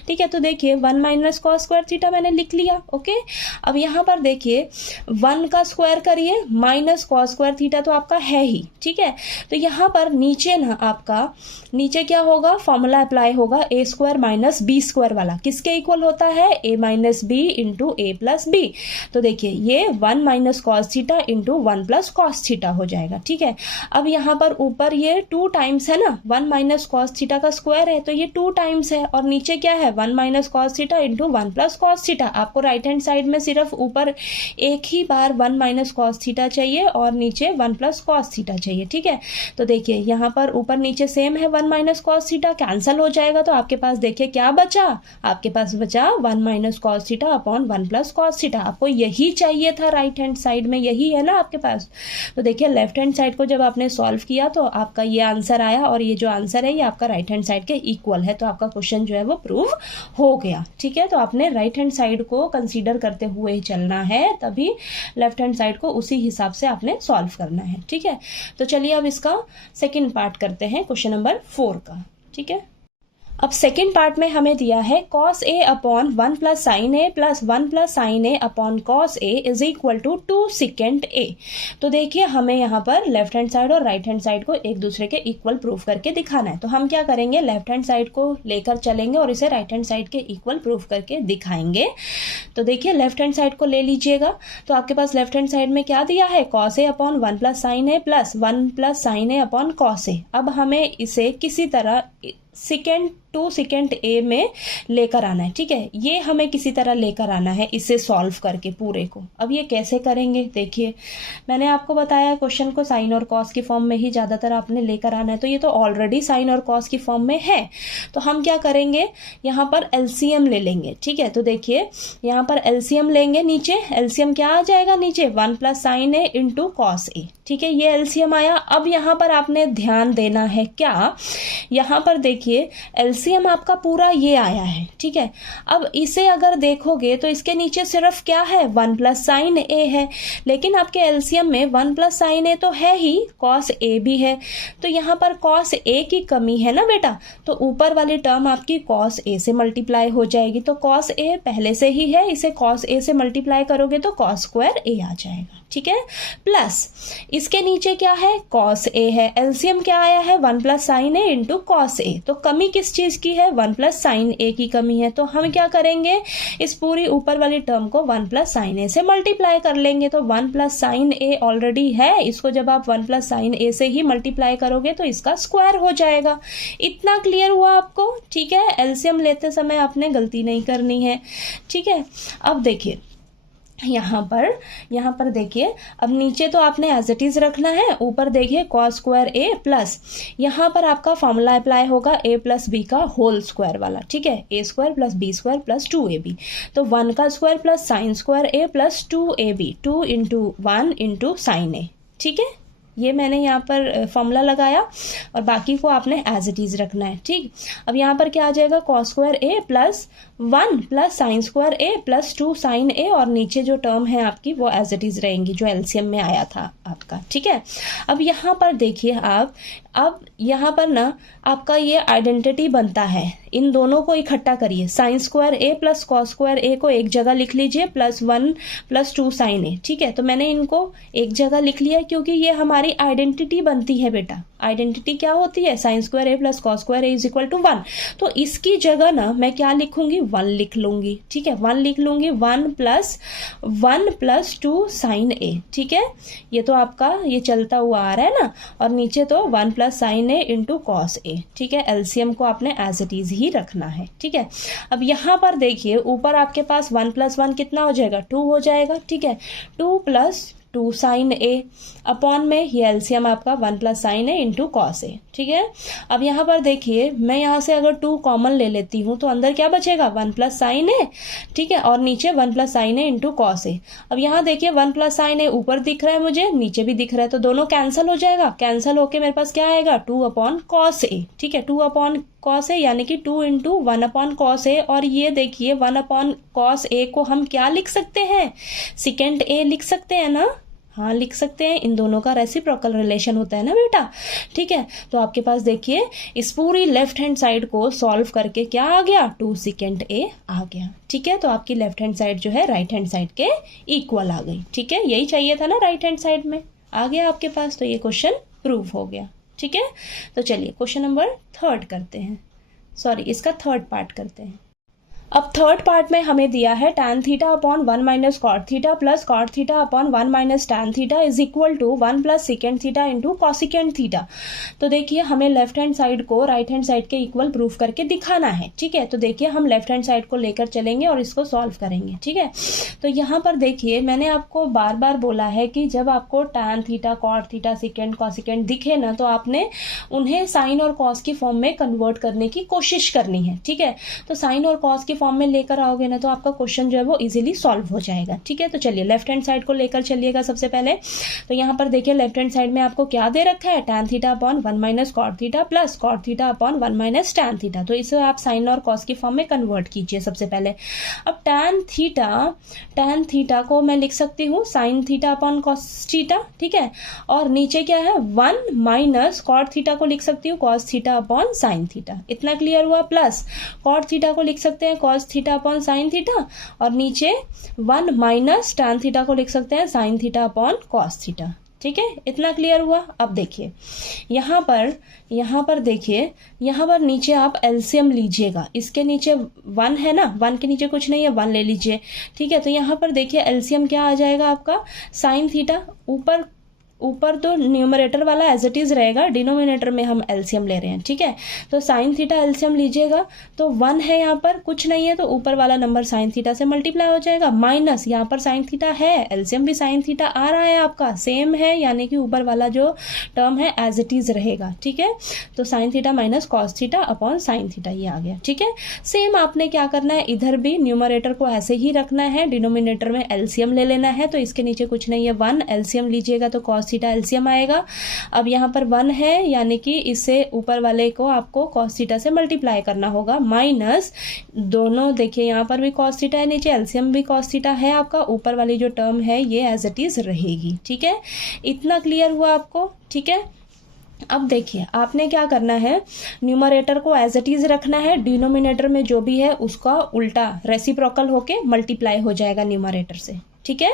ठीक है, तो देखिए 1 माइनस कॉस स्क्वायर थीटा मैंने लिख लिया। ओके, अब यहाँ पर देखिए 1 का स्क्वायर करिए माइनस कॉस स्क्वायर थीटा तो आपका है ही। ठीक है, तो यहाँ पर नीचे ना आपका नीचे क्या होगा, फॉर्मूला अप्लाई होगा ए स्क्वायर माइनस बी स्क्वायर वाला, किसके इक्वल होता है A minus B into a plus b. तो देखिए ये 1 minus cos theta into 1 plus cos theta हो जाएगा। ठीक है, अब यहाँ पर ऊपर ये 2 टाइम्स है ना, 1 माइनस कॉस थीटा का स्क्वायर है तो ये 2 टाइम्स है, और नीचे क्या है 1 minus cos theta into 1 plus cos theta. आपको राइट हैंड साइड में सिर्फ ऊपर एक ही बार 1 माइनस कॉस थीटा चाहिए और नीचे 1 प्लस कॉस थीटा चाहिए। ठीक है, तो देखिए यहाँ पर ऊपर नीचे सेम है, 1 माइनस कॉस थीटा कैंसिल हो जाएगा, तो आपके पास देखिए क्या बचा, आपके पास बचा 1 minus cos theta upon 1 plus cos theta. आपको यही चाहिए था, राइट हैंड साइड में यही है ना आपके पास। तो देखिए लेफ्ट हैंड साइड को जब आपने सॉल्व किया तो आपका ये आंसर आया, और ये जो आंसर है ये आपका राइट हैंड साइड के इक्वल है, तो आपका क्वेश्चन जो है वो प्रूव हो गया। ठीक है, तो आपने राइट हैंड साइड को कंसीडर करते हुए ही चलना है, तभी लेफ्ट हैंड साइड को उसी हिसाब से आपने सॉल्व करना है। ठीक है, तो चलिए अब इसका सेकेंड पार्ट करते हैं, क्वेश्चन नंबर 4 का। ठीक है, अब सेकेंड पार्ट में हमें दिया है cos a upon 1 plus sine A plus 1 plus sine A upon cos a is equal to 2 secant a। तो देखिए हमें यहाँ पर लेफ्ट हैंड साइड और राइट हैंड साइड को एक दूसरे के इक्वल प्रूफ करके दिखाना है। तो हम क्या करेंगे, लेफ्ट हैंड साइड को लेकर चलेंगे और इसे राइट हैंड साइड के इक्वल प्रूफ करके दिखाएंगे। तो देखिए लेफ्ट हैंड साइड को ले लीजिएगा, तो आपके पास लेफ्ट हैंड साइड में क्या दिया है cos a upon 1 plus sine A plus 1 plus sine A upon cos a। अब हमें इसे किसी तरह सेकेंड 2 सेकेंड ए में लेकर आना है। ठीक है, ये हमें किसी तरह लेकर आना है इसे सॉल्व करके पूरे को। अब ये कैसे करेंगे, देखिए मैंने आपको बताया क्वेश्चन को साइन और कॉस की फॉर्म में ही ज़्यादातर आपने लेकर आना है, तो ये तो ऑलरेडी साइन और कॉस की फॉर्म में है। तो हम क्या करेंगे, यहाँ पर एलसीएम ले लेंगे। ठीक है, तो देखिए यहाँ पर एलसीएम लेंगे, नीचे एलसीएम क्या आ जाएगा, नीचे 1 plus sine A into cos A. ठीक है, ये एलसीएम आया। अब यहाँ पर आपने ध्यान देना है क्या, यहाँ पर देखिए एलसीएम आपका पूरा ये आया है। ठीक है, अब इसे अगर देखोगे तो इसके नीचे सिर्फ क्या है 1 प्लस साइन ए है, लेकिन आपके एलसीएम में 1 प्लस साइन ए तो है ही, कॉस ए भी है, तो यहाँ पर कॉस ए की कमी है ना बेटा, तो ऊपर वाली टर्म आपकी कॉस ए से मल्टीप्लाई हो जाएगी। तो कॉस ए पहले से ही है, इसे कॉस ए से मल्टीप्लाई करोगे तो कॉस स्क्वायर ए आ जाएगा। ठीक है, प्लस इसके नीचे क्या है, कॉस ए है, एलसीएम क्या आया है 1 plus sine A into cos A. तो कमी किस चीज की है, 1 प्लस साइन ए की कमी है। तो हम क्या करेंगे, इस पूरी ऊपर वाली टर्म को 1 प्लस साइन ए से मल्टीप्लाई कर लेंगे। तो 1 प्लस साइन ए ऑलरेडी है, इसको जब आप 1 प्लस साइन ए से ही मल्टीप्लाई करोगे तो इसका स्क्वायर हो जाएगा। इतना क्लियर हुआ आपको। ठीक है, एलसीएम लेते समय आपने गलती नहीं करनी है। ठीक है, अब देखिए यहाँ पर देखिए, अब नीचे तो आपने एज इट इज रखना है, ऊपर देखिए कॉस स्क्वायर ए प्लस यहाँ पर आपका फॉर्मूला अप्लाई होगा ए प्लस बी का होल स्क्वायर वाला। ठीक है, A square plus B square plus 2ab, तो 1 का स्क्वायर प्लस साइन स्क्वायर ए plus 2ab, 2 into 1 into sine ए। ठीक है, ये मैंने यहाँ पर फॉर्मूला लगाया और बाकी को आपने एज इट इज़ रखना है। ठीक, अब यहाँ पर क्या आ जाएगा, कॉस स्क्वायर ए प्लस 1 प्लस साइन स्क्वायर ए प्लस 2 साइन ए, और नीचे जो टर्म है आपकी वो एज इट इज़ रहेंगी जो एलसीएम में आया था आपका। ठीक है, अब यहाँ पर देखिए आप, अब यहाँ पर ना आपका ये आइडेंटिटी बनता है, इन दोनों को इकट्ठा करिए, साइन स्क्वायर ए प्लस कॉस स्क्वायर ए को एक जगह लिख लीजिए प्लस 1 प्लस 2 साइन ए। ठीक है, तो मैंने इनको एक जगह लिख लिया क्योंकि ये हमारी आइडेंटिटी बनती है बेटा। आइडेंटिटी क्या होती है, sine square A plus cos square A is equal to 1। तो इसकी जगह ना मैं क्या लिखूंगी, 1 लिख लूंगी। ठीक है, 1 लिख लूंगी, 1 प्लस 2 साइन ए। ठीक है, ये तो आपका ये चलता हुआ आ रहा है ना, और नीचे तो 1 plus sine A into cos A. ठीक है, एलसीएम को आपने एज इट इज ही रखना है। ठीक है, अब यहाँ पर देखिए ऊपर आपके पास 1 प्लस 1 कितना हो जाएगा, 2 हो जाएगा। ठीक है, 2 प्लस 2 साइन ए अपॉन में ये एलसीएम आपका 1 plus sine A into cos A. ठीक है, अब यहाँ पर देखिए मैं यहाँ से अगर 2 कॉमन ले लेती हूँ तो अंदर क्या बचेगा, 1 प्लस साइन ए। ठीक है, और नीचे 1 plus sine A into cos A. अब यहाँ देखिए 1 प्लस साइन ए ऊपर दिख रहा है मुझे, नीचे भी दिख रहा है, तो दोनों कैंसिल हो जाएगा। कैंसिल होके मेरे पास क्या आएगा, 2 अपॉन कॉस ए। ठीक है, 2 अपॉन कॉस ए यानी कि 2 इंटू 1 अपॉन कॉस ए, और ये देखिए 1 अपॉन कॉस ए को हम क्या लिख सकते हैं, सेकेंड ए लिख सकते हैं ना। हाँ लिख सकते हैं, इन दोनों का रेसिप्रोकल रिलेशन होता है ना बेटा। ठीक है, तो आपके पास देखिए इस पूरी लेफ्ट हैंड साइड को सॉल्व करके क्या आ गया, 2 सेकेंड ए आ गया। ठीक है, तो आपकी लेफ्ट हैंड साइड जो है राइट हैंड साइड के इक्वल आ गई। ठीक है, यही चाहिए था ना, राइट हैंड साइड में आ गया आपके पास, तो ये क्वेश्चन प्रूव हो गया। ठीक है, तो चलिए क्वेश्चन नंबर 3 करते हैं, सॉरी इसका 3rd पार्ट करते हैं। अब 3rd पार्ट में हमें दिया है tan theta upon 1 minus cot theta plus cot theta upon 1 minus tan theta is equal to 1 plus second theta into cosecant theta. तो देखिए हमें लेफ्ट हैंड साइड को राइट हैंड साइड के इक्वल प्रूफ करके दिखाना है। ठीक है, तो देखिए हम लेफ्ट हैंड साइड को लेकर चलेंगे और इसको सॉल्व करेंगे। ठीक है, तो यहाँ पर देखिए मैंने आपको बार बार बोला है कि जब आपको tan theta, cot theta, secant, cosecant दिखे ना, तो आपने उन्हें साइन और कॉस की फॉर्म में कन्वर्ट करने की कोशिश करनी है। ठीक है, तो साइन और कॉस की फॉर्म में लेकर आओगे ना तो आपका क्वेश्चन जो है वो इजीली सॉल्व हो जाएगा। ठीक है, तो चलिए लेफ्ट हैंड साइड को लेकर चलिएगा सबसे पहले। तो यहाँ पर देखिए लेफ्ट हैंड साइड में आपको क्या दे रखा है, tan theta upon 1 minus cot theta plus cot theta upon 1 minus tan theta. तो इसे आप साइन और कॉस की फॉर्म में कन्वर्ट कीजिए सबसे पहले। अब tan थीटा को मैं लिख सकती हूँ sign theta upon cos theta. ठीक है, और नीचे क्या है 1 माइनस कॉट थीटा को लिख सकती हूँ cos theta upon sine theta. इतना क्लियर हुआ, प्लस कॉट थीटा को लिख सकते हैं cos theta upon sine theta, और नीचे 1 माइनस tan थीटा को लिख सकते हैं sign theta upon cos theta. ठीक है, इतना क्लियर हुआ। अब देखिए यहाँ पर देखिए यहाँ पर नीचे आप एलसीएम लीजिएगा, इसके नीचे 1 है ना, 1 के नीचे कुछ नहीं है, 1 ले लीजिए। ठीक है, तो यहाँ पर देखिए एलसीएम क्या आ जाएगा आपका, साइन थीटा, ऊपर तो न्यूमरेटर वाला एज इट इज रहेगा, डिनोमिनेटर में हम एलसीएम ले रहे हैं। ठीक है, तो साइन थीटा एलसीएम लीजिएगा तो 1 है, यहाँ पर कुछ नहीं है, तो ऊपर वाला नंबर साइन थीटा से मल्टीप्लाई हो जाएगा, माइनस यहाँ पर साइन थीटा है, एलसीएम भी साइन थीटा आ रहा है आपका, सेम है, यानी कि ऊपर वाला जो टर्म है एज इट इज रहेगा। ठीक है, तो sine theta minus cos theta upon sine theta ये आ गया। ठीक है, सेम आपने क्या करना है, इधर भी न्यूमरेटर को ऐसे ही रखना है, डिनोमिनेटर में एलसीएम ले लेना है, तो इसके नीचे कुछ नहीं है 1, एलसीएम लीजिएगा तो कॉस थीटा एलसीएम आएगा। अब यहाँ पर 1 है, यानी कि इससे ऊपर वाले को आपको कॉस थीटा से मल्टीप्लाई करना होगा, माइनस दोनों देखिए यहाँ पर भी कॉस थीटा है, नीचे एलसीएम भी कॉस थीटा है आपका, ऊपर वाली जो टर्म है ये एज इट इज रहेगी। ठीक है, इतना क्लियर हुआ आपको। ठीक है, अब देखिए आपने क्या करना है, न्यूमरेटर को एज इट इज रखना है, डिनोमिनेटर में जो भी है उसका उल्टा रेसिप्रोकल होके मल्टीप्लाई हो जाएगा न्यूमरेटर से। ठीक है,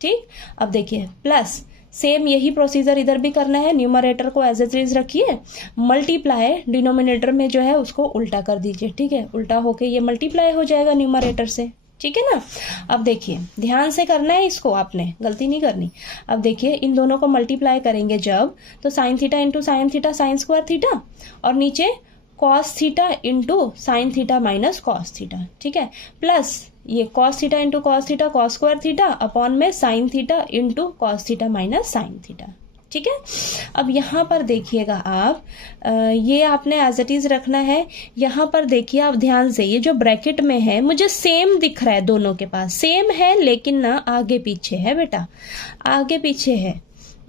ठीक, अब देखिए प्लस सेम यही प्रोसीजर इधर भी करना है, न्यूमरेटर को एज इट इज रखिए, मल्टीप्लाई डिनोमिनेटर में जो है उसको उल्टा कर दीजिए। ठीक है, उल्टा होके ये मल्टीप्लाई हो जाएगा न्यूमरेटर से। ठीक है ना, अब देखिए ध्यान से करना है इसको, आपने गलती नहीं करनी। अब देखिए इन दोनों को मल्टीप्लाई करेंगे जब, तो sine theta into sine theta sine square theta, और नीचे cos theta into sine theta minus cos theta. ठीक है, प्लस ये cos theta into cos theta cos square theta upon में sine theta into cos theta minus sine theta. ठीक है, अब यहाँ पर देखिएगा आप, ये आपने एज इट इज रखना है। यहाँ पर देखिए आप ध्यान से, ये जो ब्रैकेट में है मुझे सेम दिख रहा है, दोनों के पास सेम है, लेकिन ना आगे पीछे है बेटा, आगे पीछे है।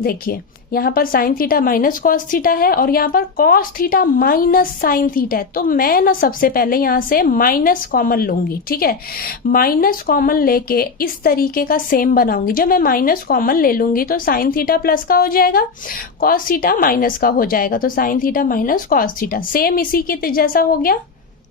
देखिए यहाँ पर sign theta minus cos theta है और यहाँ पर cos theta minus sine theta है। तो मैं ना सबसे पहले यहाँ से माइनस कॉमन लूंगी, ठीक है। माइनस कॉमन लेके इस तरीके का सेम बनाऊंगी। जब मैं माइनस कॉमन ले लूंगी तो साइन थीटा प्लस का हो जाएगा, कॉस थीटा माइनस का हो जाएगा। तो sine theta minus cos theta same इसी के जैसा हो गया,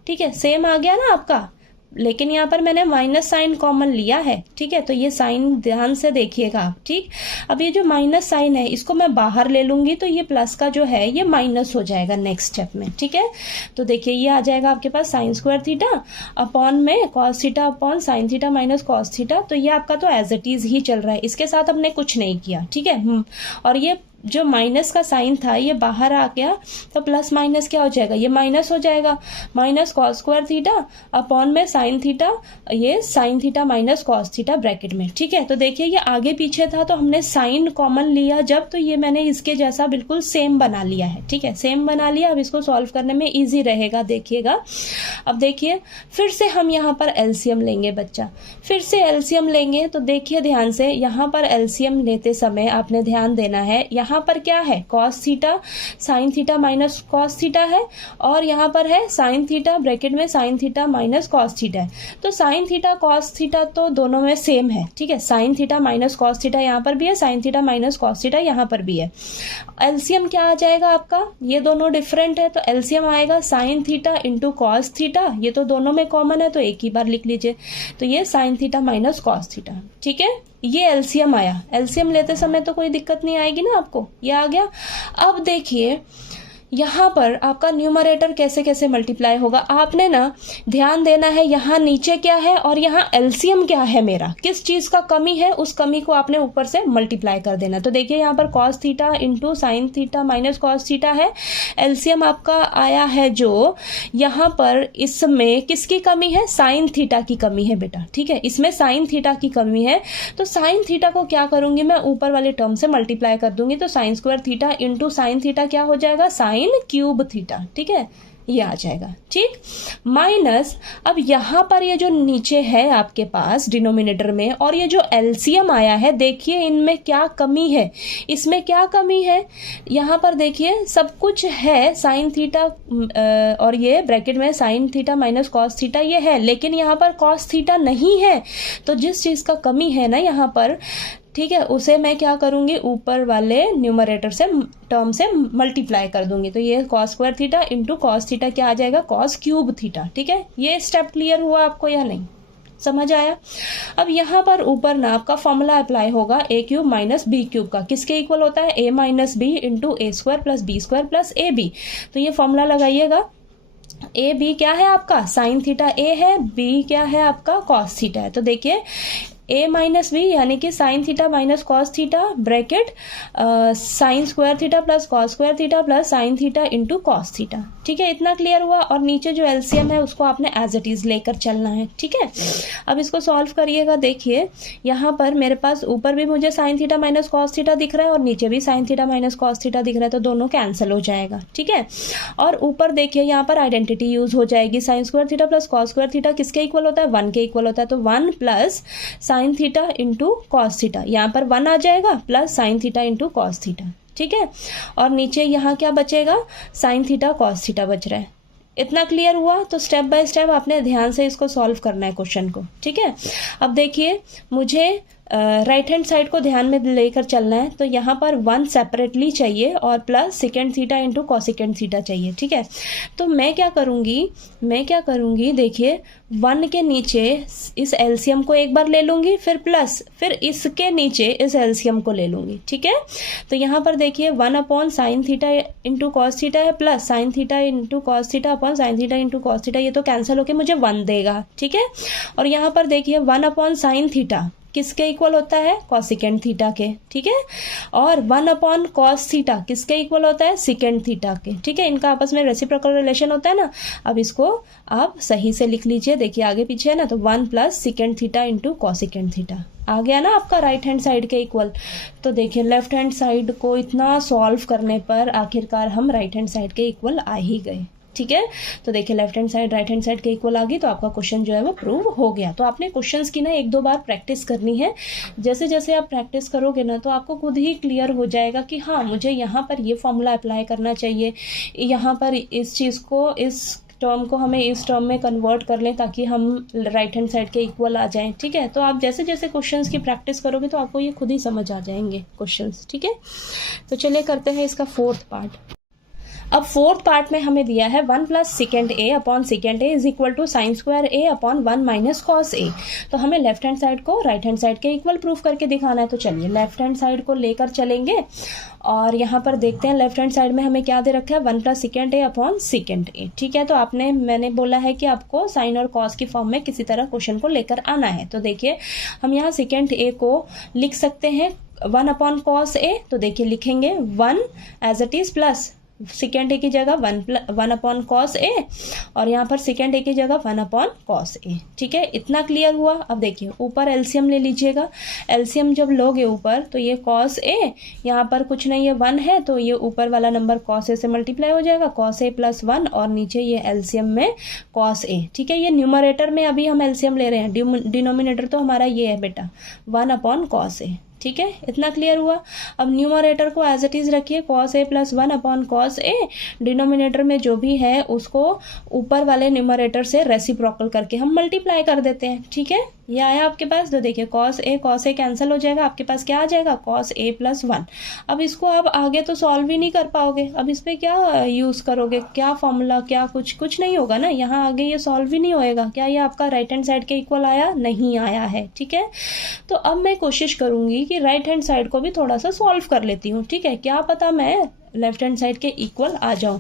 ठीक है, सेम आ गया ना आपका। लेकिन यहाँ पर मैंने माइनस साइन कॉमन लिया है, ठीक है। तो ये साइन ध्यान से देखिएगा आप, ठीक। अब ये जो माइनस साइन है इसको मैं बाहर ले लूंगी तो ये प्लस का जो है ये माइनस हो जाएगा नेक्स्ट स्टेप में, ठीक है। तो देखिए ये आ जाएगा आपके पास साइन स्क्वायर थीटा अपॉन में cos theta upon sine theta minus cos theta. तो ये आपका तो एज इट इज ही चल रहा है, इसके साथ हमने कुछ नहीं किया, ठीक है। और ये जो माइनस का साइन था ये बाहर आ गया तो प्लस माइनस क्या हो जाएगा, ये माइनस हो जाएगा। Minus cos square theta upon में साइन थीटा, ये sign theta minus cos theta bracket में, ठीक है। तो देखिए ये आगे पीछे था तो हमने साइन कॉमन लिया जब, तो ये मैंने इसके जैसा बिल्कुल सेम बना लिया है, ठीक है, सेम बना लिया। अब इसको सॉल्व करने में ईजी रहेगा, देखिएगा। अब देखिए फिर से हम यहाँ पर एलसीएम लेंगे बच्चा, फिर से एलसीएम लेंगे। तो देखिए ध्यान से, यहाँ पर एलसीएम लेते समय आपने ध्यान देना है, यहाँ पर क्या है cos theta sine theta minus cos theta है और यहाँ पर है साइन थीटा ब्रैकेट में sine theta minus cos theta है। तो साइन थीटा कॉस थीटा तो दोनों में सेम है, ठीक है। Sine theta minus cos theta यहाँ पर भी है, sine theta minus cos theta यहाँ पर भी है। एलसीएम क्या आ जाएगा आपका, ये दोनों डिफरेंट है तो एलसीएम आएगा sign theta into cos theta. ये तो दोनों में कॉमन है तो एक ही बार लिख लीजिए। तो ये sign theta minus cos theta, ठीक है। ये एलसीएम आया। एलसीएम लेते समय तो कोई दिक्कत नहीं आएगी ना आपको, ये आ गया। अब देखिए यहाँ पर आपका न्यूमरेटर कैसे कैसे मल्टीप्लाई होगा, आपने ना ध्यान देना है। यहाँ नीचे क्या है और यहाँ एलसीएम क्या है, मेरा किस चीज का कमी है उस कमी को आपने ऊपर से मल्टीप्लाई कर देना। तो देखिए यहाँ पर cos theta into sine theta minus cos theta है। एलसीएम आपका आया है जो यहाँ पर, इसमें किसकी कमी है, साइन थीटा की कमी है बेटा, ठीक है। इसमें साइन थीटा की कमी है तो साइन थीटा को क्या करूंगी मैं, ऊपर वाले टर्म से मल्टीप्लाई कर दूंगी। तो sign square theta into sine theta क्या हो जाएगा, साइन क्यूब थीटा, ठीक है, ये आ जाएगा, ठीक। माइनस अब यहां पर ये जो नीचे है आपके पास डिनोमिनेटर में और ये जो एलसीएम आया है, देखिए इनमें क्या कमी है, इसमें क्या कमी है। यहां पर देखिए सब कुछ है साइन थीटा और ये ब्रैकेट में sine theta minus cos theta ये है, लेकिन यहाँ पर कॉस थीटा नहीं है। तो जिस चीज का कमी है ना यहाँ पर, ठीक है, उसे मैं क्या करूंगी, ऊपर वाले न्यूमरेटर से टर्म से मल्टीप्लाई कर दूंगी। तो ये cos square theta into cos theta क्या आ जाएगा, कॉस क्यूब थीटा, ठीक है। ये स्टेप क्लियर हुआ आपको या नहीं, समझ आया। अब यहाँ पर ऊपर ना आपका फॉर्मूला अप्लाई होगा A cube minus B cube का, किसके इक्वल होता है, A minus B into A square plus B square plus A B. तो ये फॉर्मूला लगाइएगा। ए बी क्या है आपका, साइन थीटा ए है, बी क्या है आपका, कॉस थीटा है। तो देखिए ए माइनस बी यानी कि sign theta minus cos theta bracket sign square theta plus cos square theta plus sine theta into cos theta, ठीक है। इतना क्लियर हुआ। और नीचे जो एलसीएम है उसको आपने एज इट इज लेकर चलना है, ठीक है। अब इसको सॉल्व करिएगा। देखिए यहाँ पर मेरे पास ऊपर भी मुझे sign theta minus cos theta दिख रहा है और नीचे भी sine theta minus cos theta दिख रहा है, तो दोनों कैंसिल हो जाएगा, ठीक है। और ऊपर देखिए यहाँ पर आइडेंटिटी यूज हो जाएगी, sign square theta plus cos square theta किसके इक्वल होता है, 1 के इक्वल होता है। तो 1 plus sine theta into cos theta, यहाँ पर 1 आ जाएगा plus sine theta into cos theta, ठीक है। और नीचे यहाँ क्या बचेगा, साइन थीटा कॉस थीटा बच रहा है। इतना क्लियर हुआ। तो स्टेप बाय स्टेप आपने ध्यान से इसको सॉल्व करना है क्वेश्चन को, ठीक है। अब देखिए मुझे राइट हैंड साइड को ध्यान में लेकर चलना है। तो यहाँ पर 1 सेपरेटली चाहिए और plus second theta into cosecant theta चाहिए, ठीक है। तो मैं क्या करूँगी, देखिए 1 के नीचे इस एलसीएम को एक बार ले लूंगी, फिर इसके नीचे इस एलसीएम को ले लूंगी, ठीक है। तो यहाँ पर देखिए 1 upon sine theta into cos theta है plus sine theta into cos theta upon sine theta into cos theta, ये तो कैंसिल होकर मुझे 1 देगा, ठीक है। और यहाँ पर देखिए 1 अपॉन साइन थीटा किसके इक्वल होता है, कॉसेकेंड थीटा के, ठीक है। और 1 अपॉन कॉस थीटा किसके इक्वल होता है, सेकेंड थीटा के, ठीक है। इनका आपस में रेसिप्रोकल रिलेशन होता है ना। अब इसको आप सही से लिख लीजिए। देखिए आगे पीछे है ना, तो 1 plus second theta into cosecant theta आ गया ना आपका राइट हैंड साइड के इक्वल। तो देखिए लेफ्ट हैंड साइड को इतना सॉल्व करने पर आखिरकार हम राइट हैंड साइड के इक्वल आ ही गए। ठीक है। तो देखिए left hand side right hand side के इक्वल आ गई, तो आपका क्वेश्चन जो है वो प्रूव हो गया। तो आपने क्वेश्चंस की ना 1-2 बार प्रैक्टिस करनी है। जैसे जैसे आप प्रैक्टिस करोगे ना तो आपको खुद ही क्लियर हो जाएगा कि हाँ मुझे यहाँ पर ये फॉर्मूला अप्लाई करना चाहिए, यहाँ पर इस चीज़ को, इस टर्म को हमें इस टर्म में कन्वर्ट कर लें ताकि हम राइट हैंड साइड के इक्वल आ जाएं। ठीक है, तो आप जैसे जैसे क्वेश्चंस की प्रैक्टिस करोगे तो आपको ये खुद ही समझ आ जाएंगे क्वेश्चंस। ठीक है, तो चलिए करते हैं इसका फोर्थ पार्ट। अब फोर्थ पार्ट में हमें दिया है 1 plus secant A upon secant A is equal to sine square A upon 1 minus cos A. तो हमें लेफ्ट हैंड साइड को राइट हैंड साइड के इक्वल प्रूफ करके दिखाना है। तो चलिए लेफ्ट हैंड साइड को लेकर चलेंगे और यहाँ पर देखते हैं लेफ्ट हैंड साइड में हमें क्या दे रखा है 1 plus secant A upon secant ए। ठीक है, तो मैंने बोला है कि आपको साइन और कॉस की फॉर्म में किसी तरह क्वेश्चन को लेकर आना है। तो देखिए हम यहाँ सेकेंड ए को लिख सकते हैं 1 अपॉन कॉस ए। तो देखिए लिखेंगे 1 as it is plus secant A की जगह 1 अपॉन कॉस ए और यहाँ पर सेकेंड ए की जगह 1 अपॉन कॉस ए। ठीक है, इतना क्लियर हुआ। अब देखिए ऊपर एलसीएम ले लीजिएगा। एलसीएम जब लोगे ऊपर तो ये कॉस ए, यहाँ पर कुछ नहीं है 1 है, तो ये ऊपर वाला नंबर कॉस ए से मल्टीप्लाई हो जाएगा, कॉस ए प्लस 1 और नीचे ये एलसीएम में कॉस ए। ठीक है, ये न्यूमरेटर में अभी हम एलसीएम ले रहे हैं, डिनोमिनेटर तो हमारा ये है बेटा 1 अपॉन कॉस ए। ठीक है, इतना क्लियर हुआ। अब न्यूमरेटर को एज इट इज रखिए cos A plus 1 upon cos A. Denominator में जो भी है उसको ऊपर वाले न्यूमरेटर से रेसिप्रोकल करके हम मल्टीप्लाई कर देते हैं। ठीक है, ये आया आपके पास। तो देखिए कॉस ए कैंसिल हो जाएगा, आपके पास क्या आ जाएगा कॉस ए प्लस 1। अब इसको आप आगे तो सॉल्व ही नहीं कर पाओगे, अब इस पर क्या यूज करोगे, क्या फॉर्मूला, क्या कुछ नहीं होगा ना, यहाँ आगे ये सॉल्व ही नहीं होएगा। क्या ये आपका राइट हैंड साइड के इक्वल आया? नहीं आया है। ठीक है, तो अब मैं कोशिश करूंगी कि राइट हैंड साइड को भी थोड़ा सा सॉल्व कर लेती हूँ। ठीक है, क्या पता मैं लेफ्ट हैंड साइड के इक्वल आ जाऊं।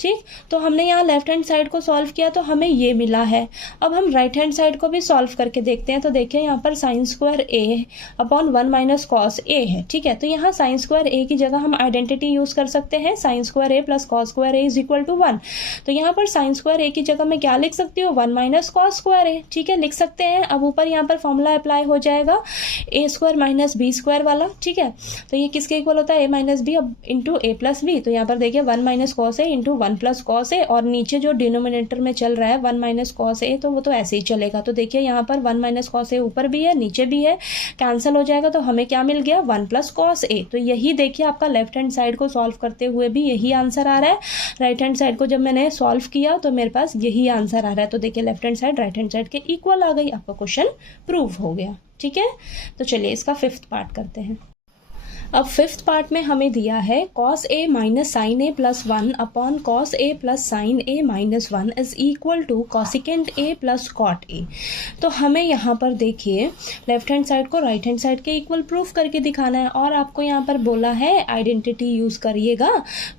ठीक, तो हमने यहाँ लेफ्ट हैंड साइड को सॉल्व किया तो हमें ये मिला है। अब हम राइट हैंड साइड को भी सॉल्व करके देखते हैं। तो देखिए यहाँ पर sign square A upon 1 minus cos ए है। ठीक है, तो यहाँ साइन स्क्वायर ए की जगह हम आइडेंटिटी यूज कर सकते हैं, sine square A plus cos square A is equal to 1। तो यहाँ पर साइन स्क्वायर ए की जगह मैं क्या लिख सकती हूँ 1 माइनस कॉस स्क्वायर ए। ठीक है, लिख सकते हैं। अब ऊपर यहाँ पर फॉर्मूला अप्लाई हो जाएगा ए स्क्वायर माइनस बी स्क्वायर वाला। ठीक है, तो ये किसके इक्वल होता है A minus B into a plus b. तो यहाँ पर देखिए 1 माइनस कॉस ए इंटू 1 प्लस कॉस ए और नीचे जो डिनोमिनेटर में चल रहा है 1 माइनस कॉस ए, तो वो तो ऐसे ही चलेगा। तो देखिए यहाँ पर 1 माइनस कॉस ए ऊपर भी है नीचे भी है, कैंसिल हो जाएगा। तो हमें क्या मिल गया 1 प्लस कॉस ए। तो यही देखिए आपका लेफ्ट हैंड साइड को सॉल्व करते हुए भी यही आंसर आ रहा है। राइट हैंड साइड को जब मैंने सॉल्व किया तो मेरे पास यही आंसर आ रहा है। तो देखिए left hand side right hand side के इक्वल आ गई, आपका क्वेश्चन प्रूव हो गया। ठीक है, तो चलिए इसका फिफ्थ पार्ट करते हैं। अब फिफ्थ पार्ट में हमें दिया है cos A minus sine A plus 1 upon cos A plus sine A minus 1 is equal to cosecant A plus cot ए। तो हमें यहाँ पर देखिए लेफ्ट हैंड साइड को राइट हैंड साइड के इक्वल प्रूफ करके दिखाना है और आपको यहाँ पर बोला है आइडेंटिटी यूज करिएगा,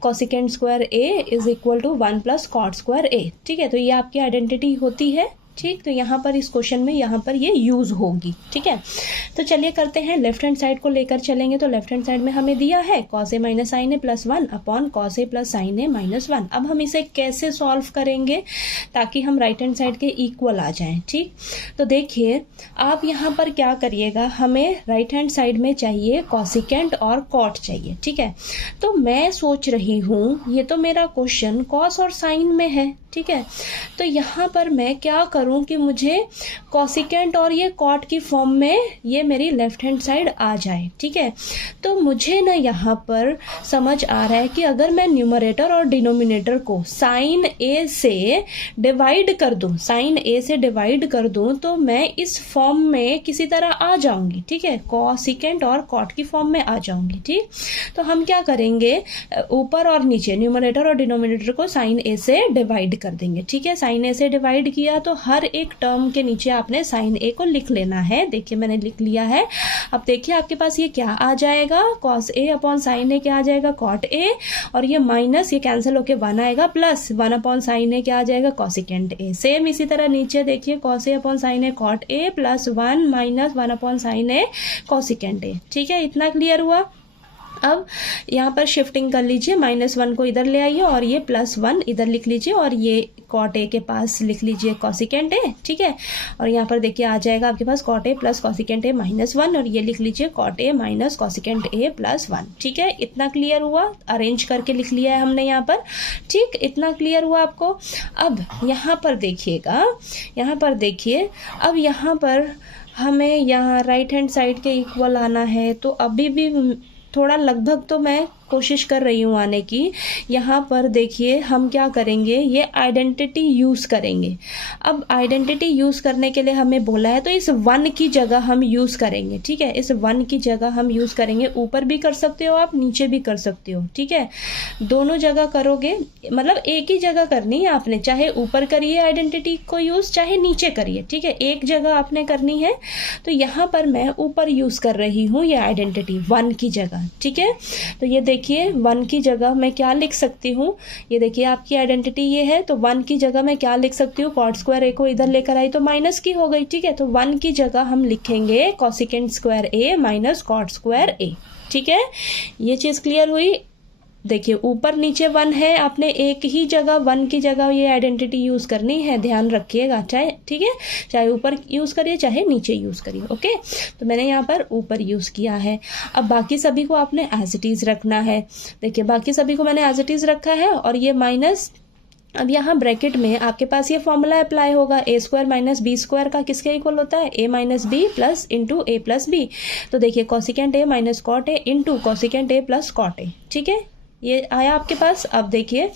cosecant square A is equal to 1 plus cot square A. ठीक है, तो ये आपकी आइडेंटिटी होती है। ठीक, तो यहाँ पर इस क्वेश्चन में यहाँ पर ये यूज होगी। ठीक है, तो चलिए करते हैं लेफ्ट हैंड साइड को लेकर चलेंगे। तो लेफ्ट हैंड साइड में हमें दिया है cos A minus sine A plus 1 upon cos A plus sine A minus 1। अब हम इसे कैसे सॉल्व करेंगे ताकि हम राइट हैंड साइड के इक्वल आ जाएं। ठीक, तो देखिए आप यहाँ पर क्या करिएगा, हमें राइट हैंड साइड में चाहिए कॉसिकेंट और कॉट चाहिए। ठीक है, तो मैं सोच रही हूँ ये तो मेरा क्वेश्चन कॉस और साइन में है। ठीक है, तो यहाँ पर मैं क्या करूं कि मुझे कॉसिकेंट और ये कॉट की फॉर्म में ये मेरी लेफ्ट हैंड साइड आ जाए। ठीक है, तो मुझे ना यहाँ पर समझ आ रहा है कि अगर मैं न्यूमरेटर और डिनोमिनेटर को साइन ए से डिवाइड कर दूं, साइन ए से डिवाइड कर दूं तो मैं इस फॉर्म में किसी तरह आ जाऊंगी। ठीक है, कॉसिकेंट और कॉट की फॉर्म में आ जाऊंगी। ठीक, तो हम क्या करेंगे, ऊपर और नीचे न्यूमरेटर और डिनोमिनेटर को साइन ए से डिवाइड कर देंगे। ठीक है, साइन ए से डिवाइड किया तो हर एक टर्म के नीचे आपने साइन ए को लिख लेना है। देखिए मैंने लिख लिया है। अब देखिए आपके पास ये क्या आ जाएगा, कॉस ए अपॉन साइन ए क्या आ जाएगा कॉट ए, और ये माइनस ये कैंसिल होके 1 आएगा, प्लस 1 अपॉन साइन ए क्या आ जाएगा कॉसिकेंट ए। सेम इसी तरह नीचे देखिए cos A upon sine A cot A plus 1 minus 1 upon sine A cosecant A. ठीक है, इतना क्लियर हुआ। अब यहाँ पर शिफ्टिंग कर लीजिए, -1 को इधर ले आइए और ये +1 इधर लिख लीजिए और ये कॉट ए के पास लिख लीजिए कॉसिकेंट ए, ठीक है। और यहाँ पर देखिए आ जाएगा आपके पास कॉट ए प्लस कॉसिकेंट ए -1 और ये लिख लीजिए cot A minus cosecant A +1, ठीक है। इतना क्लियर हुआ, अरेंज करके लिख लिया है हमने यहाँ पर, ठीक, इतना क्लियर हुआ आपको। अब यहाँ पर देखिएगा, यहाँ पर देखिए, अब यहाँ पर हमें यहाँ राइट हैंड साइड के इक्वल आना है, तो अभी भी थोड़ा लगभग तो मैं कोशिश कर रही हूँ आने की। यहाँ पर देखिए हम क्या करेंगे, ये आइडेंटिटी यूज़ करेंगे। अब आइडेंटिटी यूज़ करने के लिए हमें बोला है तो इस 1 की जगह हम यूज़ करेंगे, ठीक है। इस 1 की जगह हम यूज़ करेंगे, ऊपर भी कर सकते हो आप, नीचे भी कर सकते हो, ठीक है। दोनों जगह करोगे, मतलब एक ही जगह करनी है आपने, चाहे ऊपर करिए आइडेंटिटी को यूज़, चाहे नीचे करिए, ठीक है। एक जगह आपने करनी है, तो यहाँ पर मैं ऊपर यूज़ कर रही हूँ ये आइडेंटिटी 1 की जगह, ठीक है। तो ये देखिए 1 की जगह मैं क्या लिख सकती हूँ, ये देखिए आपकी आइडेंटिटी ये है, तो 1 की जगह मैं क्या लिख सकती हूँ, कॉट स्क्वायर ए को इधर लेकर आई तो माइनस की हो गई, ठीक है। तो 1 की जगह हम लिखेंगे cosecant square A minus cot square A, ठीक है। ये चीज़ क्लियर हुई। देखिए ऊपर नीचे 1 है, आपने एक ही जगह 1 की जगह ये आइडेंटिटी यूज़ करनी है, ध्यान रखिएगा, चाहे, ठीक है, चाहे ऊपर यूज़ करिए चाहे नीचे यूज़ करिए, ओके। तो मैंने यहाँ पर ऊपर यूज़ किया है। अब बाकी सभी को आपने एज इट इज़ रखना है। देखिए बाकी सभी को मैंने एज इट इज़ रखा है और ये माइनस, अब यहाँ ब्रैकेट में आपके पास ये फॉर्मूला अप्लाई होगा, a² माइनस b² का किसके इक्वल होता है, a minus b plus into a plus b. तो देखिए cosecant a minus cot a into cosecant a plus cot a, ठीक है, ये आया आपके पास। अब देखिए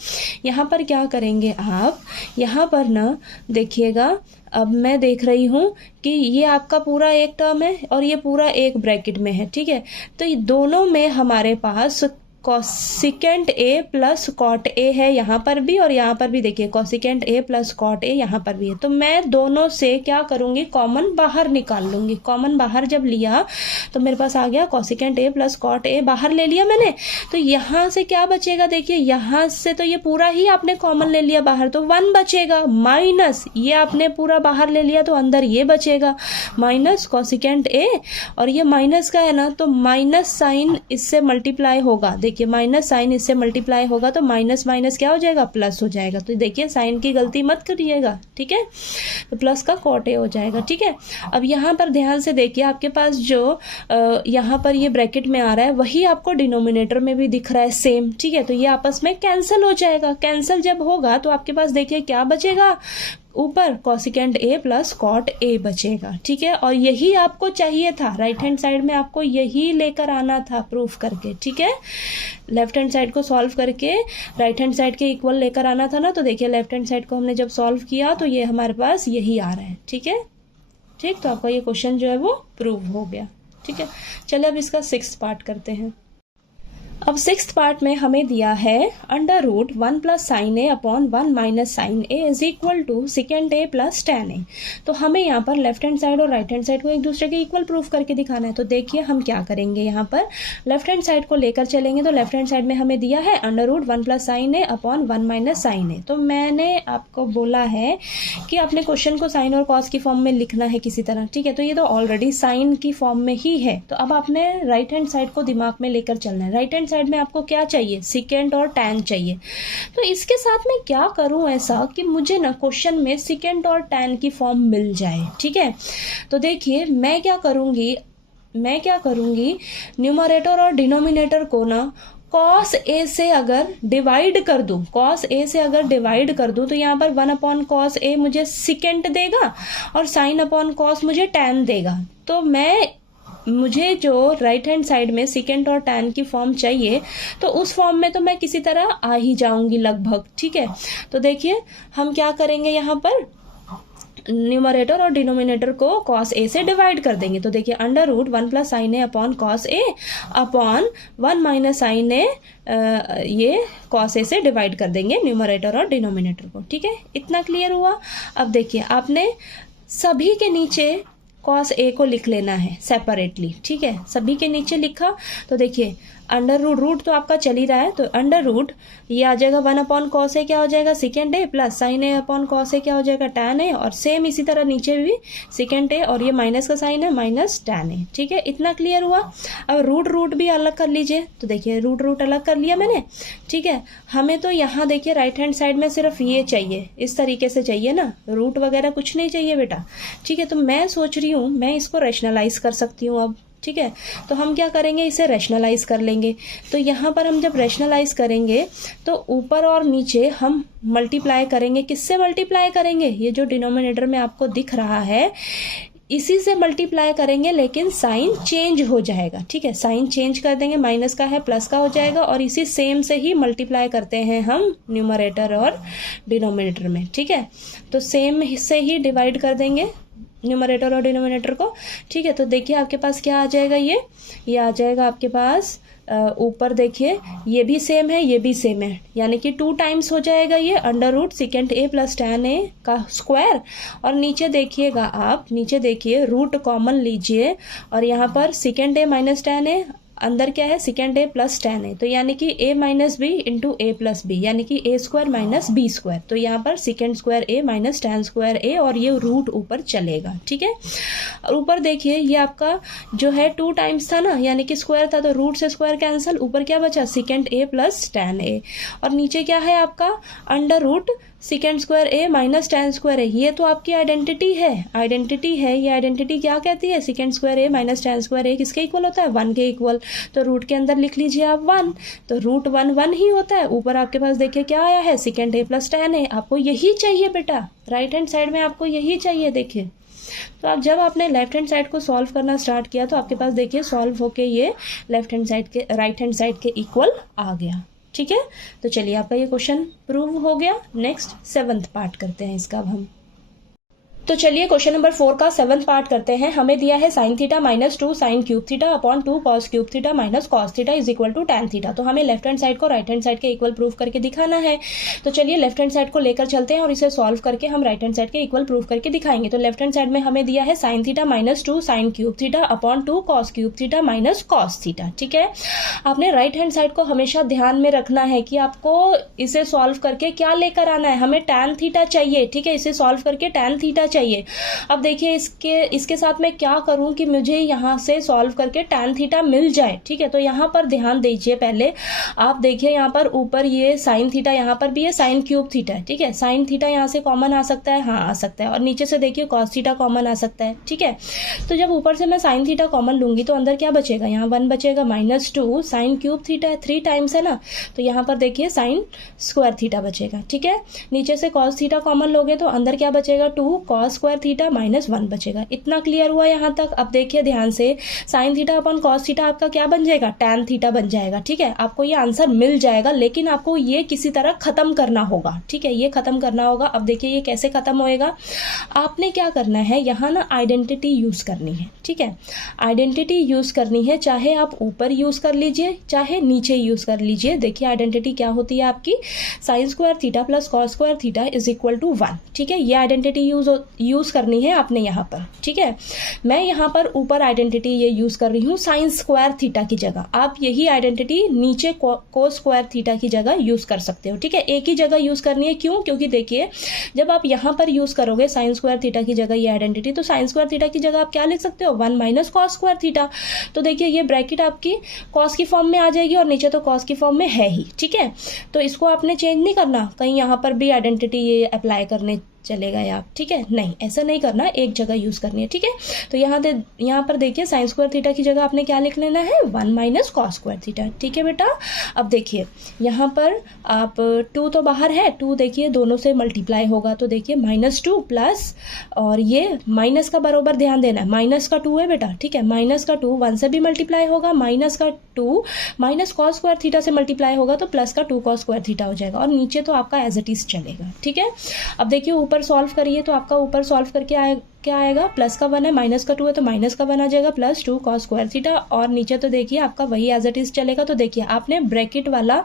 यहाँ पर क्या करेंगे आप, यहाँ पर ना देखिएगा, अब मैं देख रही हूँ कि ये आपका पूरा एक टर्म है और ये पूरा एक ब्रैकेट में है, ठीक है। तो ये दोनों में हमारे पास cosecant A plus cot A है, यहाँ पर भी और यहाँ पर भी देखिए cosecant A plus cot A यहाँ पर भी है। तो मैं दोनों से क्या करूँगी, कॉमन बाहर निकाल लूँगी। कॉमन बाहर जब लिया तो मेरे पास आ गया cosecant A plus cot a, बाहर ले लिया मैंने। तो यहाँ से क्या बचेगा, देखिए यहाँ से तो ये पूरा ही आपने कॉमन ले लिया बाहर, तो 1 बचेगा, माइनस ये आपने पूरा बाहर ले लिया तो अंदर ये बचेगा माइनस कॉसिकेंट ए, और ये माइनस का है ना तो माइनस साइन इससे मल्टीप्लाई होगा। देखिए माइनस साइन इससे मल्टीप्लाई होगा तो माइनस माइनस क्या हो जाएगा, प्लस हो जाएगा। तो देखिए साइन की गलती मत करिएगा, ठीक है। तो प्लस का कॉट ए हो जाएगा, ठीक है। अब यहाँ पर ध्यान से देखिए आपके पास जो यहाँ पर ये ब्रैकेट में आ रहा है वही आपको डिनोमिनेटर में भी दिख रहा है सेम, ठीक है। तो ये आपस में कैंसिल हो जाएगा। कैंसिल जब होगा तो आपके पास देखिए क्या बचेगा, ऊपर cosecant A plus cot a बचेगा, ठीक है। और यही आपको चाहिए था, राइट हैंड साइड में आपको यही लेकर आना था प्रूफ करके, ठीक है। लेफ्ट हैंड साइड को सॉल्व करके राइट हैंड साइड के इक्वल लेकर आना था ना। तो देखिए लेफ्ट हैंड साइड को हमने जब सॉल्व किया तो ये हमारे पास यही आ रहा है, ठीक है, ठीक। तो आपका ये क्वेश्चन जो है वो प्रूव हो गया, ठीक है। चलिए अब इसका 6th पार्ट करते हैं। अब 6th पार्ट में हमें दिया है √1 plus sine A upon 1 minus sine a is equal to secant a plus tan a. तो हमें यहाँ पर लेफ्ट हैंड साइड और राइट हैंड साइड को एक दूसरे के इक्वल प्रूफ करके दिखाना है। तो देखिए हम क्या करेंगे, यहाँ पर लेफ्ट हैंड साइड को लेकर चलेंगे। तो लेफ्ट हैंड साइड में हमें दिया है √1 प्लस साइन ए अपॉन 1 माइनस साइन ए। तो मैंने आपको बोला है कि अपने क्वेश्चन को साइन और कॉस की फॉर्म में लिखना है किसी तरह, ठीक है। तो ये तो ऑलरेडी साइन की फॉर्म में ही है। तो अब आपने राइट हैंड साइड को दिमाग में लेकर चलना है। राइट हैंड साइड में आपको क्या चाहिए, सेकेंड और tan चाहिए। तो इसके साथ मैं क्या करूं ऐसा कि मुझे ना क्वेश्चन में सेकेंड और tan की फॉर्म मिल जाए, ठीक है। तो देखिए मैं क्या करूंगी, न्यूमरेटर और डिनोमिनेटर को ना cos a से अगर डिवाइड कर दूं, तो यहाँ पर 1/cos a मुझे सेकेंड देगा और sin/cos मुझे tan देगा। तो मुझे जो राइट हैंड साइड में सेकेंड और tan की फॉर्म चाहिए तो उस फॉर्म में तो मैं किसी तरह आ ही जाऊंगी लगभग, ठीक है। तो देखिए हम क्या करेंगे, यहाँ पर न्यूमरेटर और डिनोमिनेटर को cos a से डिवाइड कर देंगे। तो देखिए √1 plus sine A upon cos a upon 1 minus sine A, ये cos a से डिवाइड कर देंगे न्यूमरेटर और डिनोमिनेटर को, ठीक है। इतना क्लियर हुआ। अब देखिए आपने सभी के नीचे cos a को लिख लेना है सेपरेटली, ठीक है। सभी के नीचे लिखा तो देखिए अंडर रूट, रूट तो आपका चल ही रहा है, तो अंडर रूट ये आ जाएगा 1 अपॉन कॉस ए क्या हो जाएगा second a, plus sine A upon cos ए क्या हो जाएगा टैन ए, और सेम इसी तरह नीचे भी सेकेंड ए, और ये माइनस का साइन है माइनस टैन ए। ठीक है, इतना क्लियर हुआ। अब रूट रूट भी अलग कर लीजिए, तो देखिए रूट रूट अलग कर लिया मैंने। ठीक है, हमें तो यहाँ देखिए राइट हैंड साइड में सिर्फ ये चाहिए, इस तरीके से चाहिए ना, रूट वगैरह कुछ नहीं चाहिए बेटा। ठीक है, तो मैं सोच रही हूँ मैं इसको रैशनलाइज कर सकती हूँ अब। ठीक है, तो हम क्या करेंगे, इसे रैशनलाइज कर लेंगे। तो यहाँ पर हम जब रैशनलाइज करेंगे तो ऊपर और नीचे हम मल्टीप्लाई करेंगे। किससे मल्टीप्लाई करेंगे, ये जो डिनोमिनेटर में आपको दिख रहा है इसी से मल्टीप्लाई करेंगे, लेकिन साइन चेंज हो जाएगा। ठीक है, साइन चेंज कर देंगे, माइनस का है प्लस का हो जाएगा, और इसी सेम से ही मल्टीप्लाई करते हैं हम न्यूमरेटर और डिनोमिनेटर में। ठीक है, तो सेम से ही डिवाइड कर देंगे न्यूमरेटर और डिनोमिनेटर को। ठीक है, तो देखिए आपके पास क्या आ जाएगा, ये आ जाएगा आपके पास ऊपर देखिए ये भी सेम है, ये भी सेम है, यानी कि 2 टाइम्स हो जाएगा ये under root second a plus tan ए का स्क्वायर। और नीचे देखिएगा आप, नीचे देखिए रूट कॉमन लीजिए, और यहाँ पर secant a minus tan a, अंदर क्या है secant a plus tan a, तो यानी कि a minus B into a plus b, यानी कि a square minus B square. तो यहाँ पर secant square a minus tan square a, और ये रूट ऊपर चलेगा। ठीक है, और ऊपर देखिए ये आपका जो है 2 टाइम्स था ना, यानी कि स्क्वायर था, तो रूट से स्क्वायर कैंसिल, ऊपर क्या बचा second a plus tan a, और नीचे क्या है आपका under root secant square A minus tan square A. ये तो आपकी आइडेंटिटी है, ये आइडेंटिटी क्या कहती है, second square A minus tan square a किसके इक्वल होता है, 1 के इक्वल। तो रूट के अंदर लिख लीजिए आप 1, तो रूट 1 1 ही होता है। ऊपर आपके पास देखिए क्या आया है सेकेंड ए प्लस टैन ए, आपको यही चाहिए बेटा, राइट हैंड साइड में आपको यही चाहिए। देखिए तो आप जब आपने लेफ्ट हैंड साइड को सॉल्व करना स्टार्ट किया तो आपके पास देखिए सॉल्व होके ये लेफ्ट हैंड साइड के राइट हैंड साइड के इक्वल आ गया। ठीक है, तो चलिए आपका ये क्वेश्चन प्रूव हो गया। नेक्स्ट 7th पार्ट करते हैं इसका अब हम। तो चलिए क्वेश्चन नंबर 4 का 7th पार्ट करते हैं। हमें दिया है sine theta minus 2 sine cube theta upon 2 cos cube theta minus cos theta is equal to tan theta. तो हमें लेफ्ट हैंड साइड को राइट हैंड साइड के इक्वल प्रूव करके दिखाना है। तो चलिए लेफ्ट हैंड साइड को लेकर चलते हैं और इसे सॉल्व करके हम राइट हैंड साइड के इक्वल प्रूव करके दिखाएंगे। तो लेफ्ट हैंड साइड में हमें दिया है sine theta minus 2 sine cube theta upon 2 cos cube theta minus cos theta. ठीक है, आपने राइट हैंड साइड को हमेशा ध्यान में रखना है कि आपको इसे सॉल्व करके क्या लेकर आना है, हमें टैन थीटा चाहिए। ठीक है, इसे सॉल्व करके टैन थीटा चाहिए। अब देखिए इसके साथ मैं क्या करूं कि मुझे यहां से सॉल्व करके टैन थीटा मिल जाए। ठीक है, तो यहां पर ध्यान दीजिए। पहले आप देखिए यहां पर ऊपर ये साइन थीटा, यहां पर भी ये साइन क्यूब थीटा है। ठीक है, साइन थीटा यहां से कॉमन आ सकता है, हाँ आ सकता है, और नीचे से देखिए कॉस थीटा कॉमन आ सकता है। ठीक है, तो जब ऊपर से मैं साइन थीटा कॉमन लूंगी तो अंदर क्या बचेगा, यहाँ 1 बचेगा, माइनस 2 साइन क्यूब थीटा है, 3 टाइम्स है ना, तो यहाँ पर देखिए साइन स्क्वायर थीटा बचेगा। ठीक है, नीचे से कॉस थीटा कॉमन लोगे तो अंदर क्या बचेगा, 2 कॉस स्क्वायर थीटा माइनस 1 बचेगा। इतना क्लियर हुआ यहाँ तक। अब देखिए ध्यान से, sign theta upon cos theta आपका क्या बन जाएगा, टैन थीटा बन जाएगा। ठीक है, आपको ये आंसर मिल जाएगा, लेकिन आपको ये किसी तरह खत्म करना होगा। ठीक है, ये खत्म करना होगा। अब देखिए ये कैसे खत्म होएगा, आपने क्या करना है, यहाँ ना आइडेंटिटी यूज करनी है। ठीक है, आइडेंटिटी यूज करनी है, चाहे आप यूज यूज कर लीजिए चाहे नीचे यूज कर लीजिए। देखिए आइडेंटिटी क्या होती है आपकी, sine square theta plus cos square theta is equal to 1। ठीक है, ये आइडेंटिटी यूज करनी है आपने यहाँ पर। ठीक है, मैं यहाँ पर ऊपर आइडेंटिटी ये यूज कर रही हूँ साइन स्क्वायर थीटा की जगह। आप यही आइडेंटिटी नीचे कोस स्क्वायर थीटा की जगह यूज कर सकते हो। ठीक है, एक ही जगह यूज करनी है। क्यों? क्योंकि देखिए जब आप यहाँ पर यूज करोगे साइन स्क्वायर थीटा की जगह ये आइडेंटिटी, तो साइन स्क्वायर थीटा की जगह आप क्या लिख सकते हो, 1 माइनस कॉस स्क्वायर थीटा। तो देखिए ये ब्रैकेट आपकी कॉस की फॉर्म में आ जाएगी और नीचे तो कॉस की फॉर्म में है ही। ठीक है, तो इसको आपने चेंज नहीं करना, कहीं यहाँ पर भी आइडेंटिटी ये अप्लाई करने चले गए आप। ठीक है, नहीं ऐसा नहीं करना, एक जगह यूज करनी है। ठीक है, तो यहाँ पर देखिए साइन स्क्वायर थीटा की जगह आपने क्या लिख लेना है, 1 माइनस कॉस स्क्वायर थीटा। ठीक है बेटा, अब देखिए यहाँ पर आप 2 तो बाहर है, 2 देखिए दोनों से मल्टीप्लाई होगा, तो देखिए -2 प्लस, और ये माइनस का बराबर ध्यान देना है, माइनस का 2 है बेटा। ठीक है, माइनस का 2 1 से भी मल्टीप्लाई होगा, माइनस का 2 माइनस कॉस स्क्वायर थीटा से मल्टीप्लाई होगा तो प्लस का 2 कॉस स्क्वायर थीटा हो जाएगा, और नीचे तो आपका एज इट इज चलेगा। ठीक है, अब देखिए ऊपर सॉल्व करिए तो आपका ऊपर सॉल्व करके क्या आएगा, प्लस का 1 है, माइनस का 2 है तो माइनस का 1 आ जाएगा, प्लस 2 कॉस स्क्वायर थीटा। और नीचे तो देखिए आपका वही एज इट इज चलेगा। तो देखिए आपने ब्रैकेट वाला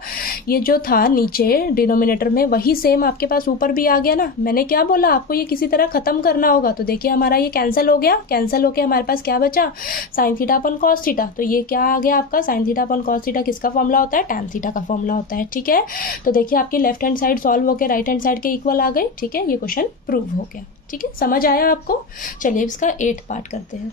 ये जो था नीचे डिनोमिनेटर में, वही सेम आपके पास ऊपर भी आ गया ना। मैंने क्या बोला आपको, ये किसी तरह खत्म करना होगा। तो देखिए हमारा ये कैंसिल हो गया, कैंसिल होकर हमारे पास क्या बचा, साइन थीटा अपन कॉस थीटा। तो ये क्या आ गया आपका, साइन थीटा अपन कॉस थीटा किसका फॉर्मूला होता है, टैन थीटा का फॉर्मूला होता है। ठीक है, तो देखिए आपकी लेफ्ट हैंड साइड सॉल्व होकर राइट हैंड साइड के इक्वल आ गई। ठीक है, ये क्वेश्चन प्रूव हो गया। ठीक है, समझ आया आपको। चलिए इसका 8th पार्ट करते हैं।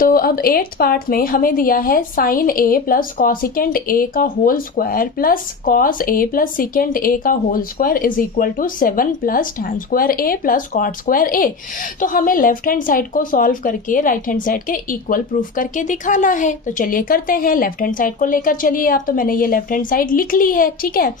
तो अब 8th पार्ट में हमें दिया है sine A plus cosecant A का whole square plus cos A plus secant A का whole square is equal to 7 plus tan square A plus cot square A. तो हमें लेफ्ट हैंड साइड को solve करके राइट हैंड साइड के equal proof करके दिखाना है। तो चलिए करते हैं। लेफ्ट हैंड साइड को लेकर चलिए आप। तो मैंने ये लेफ्ट हैंड साइड लिख ली है। ठीक है,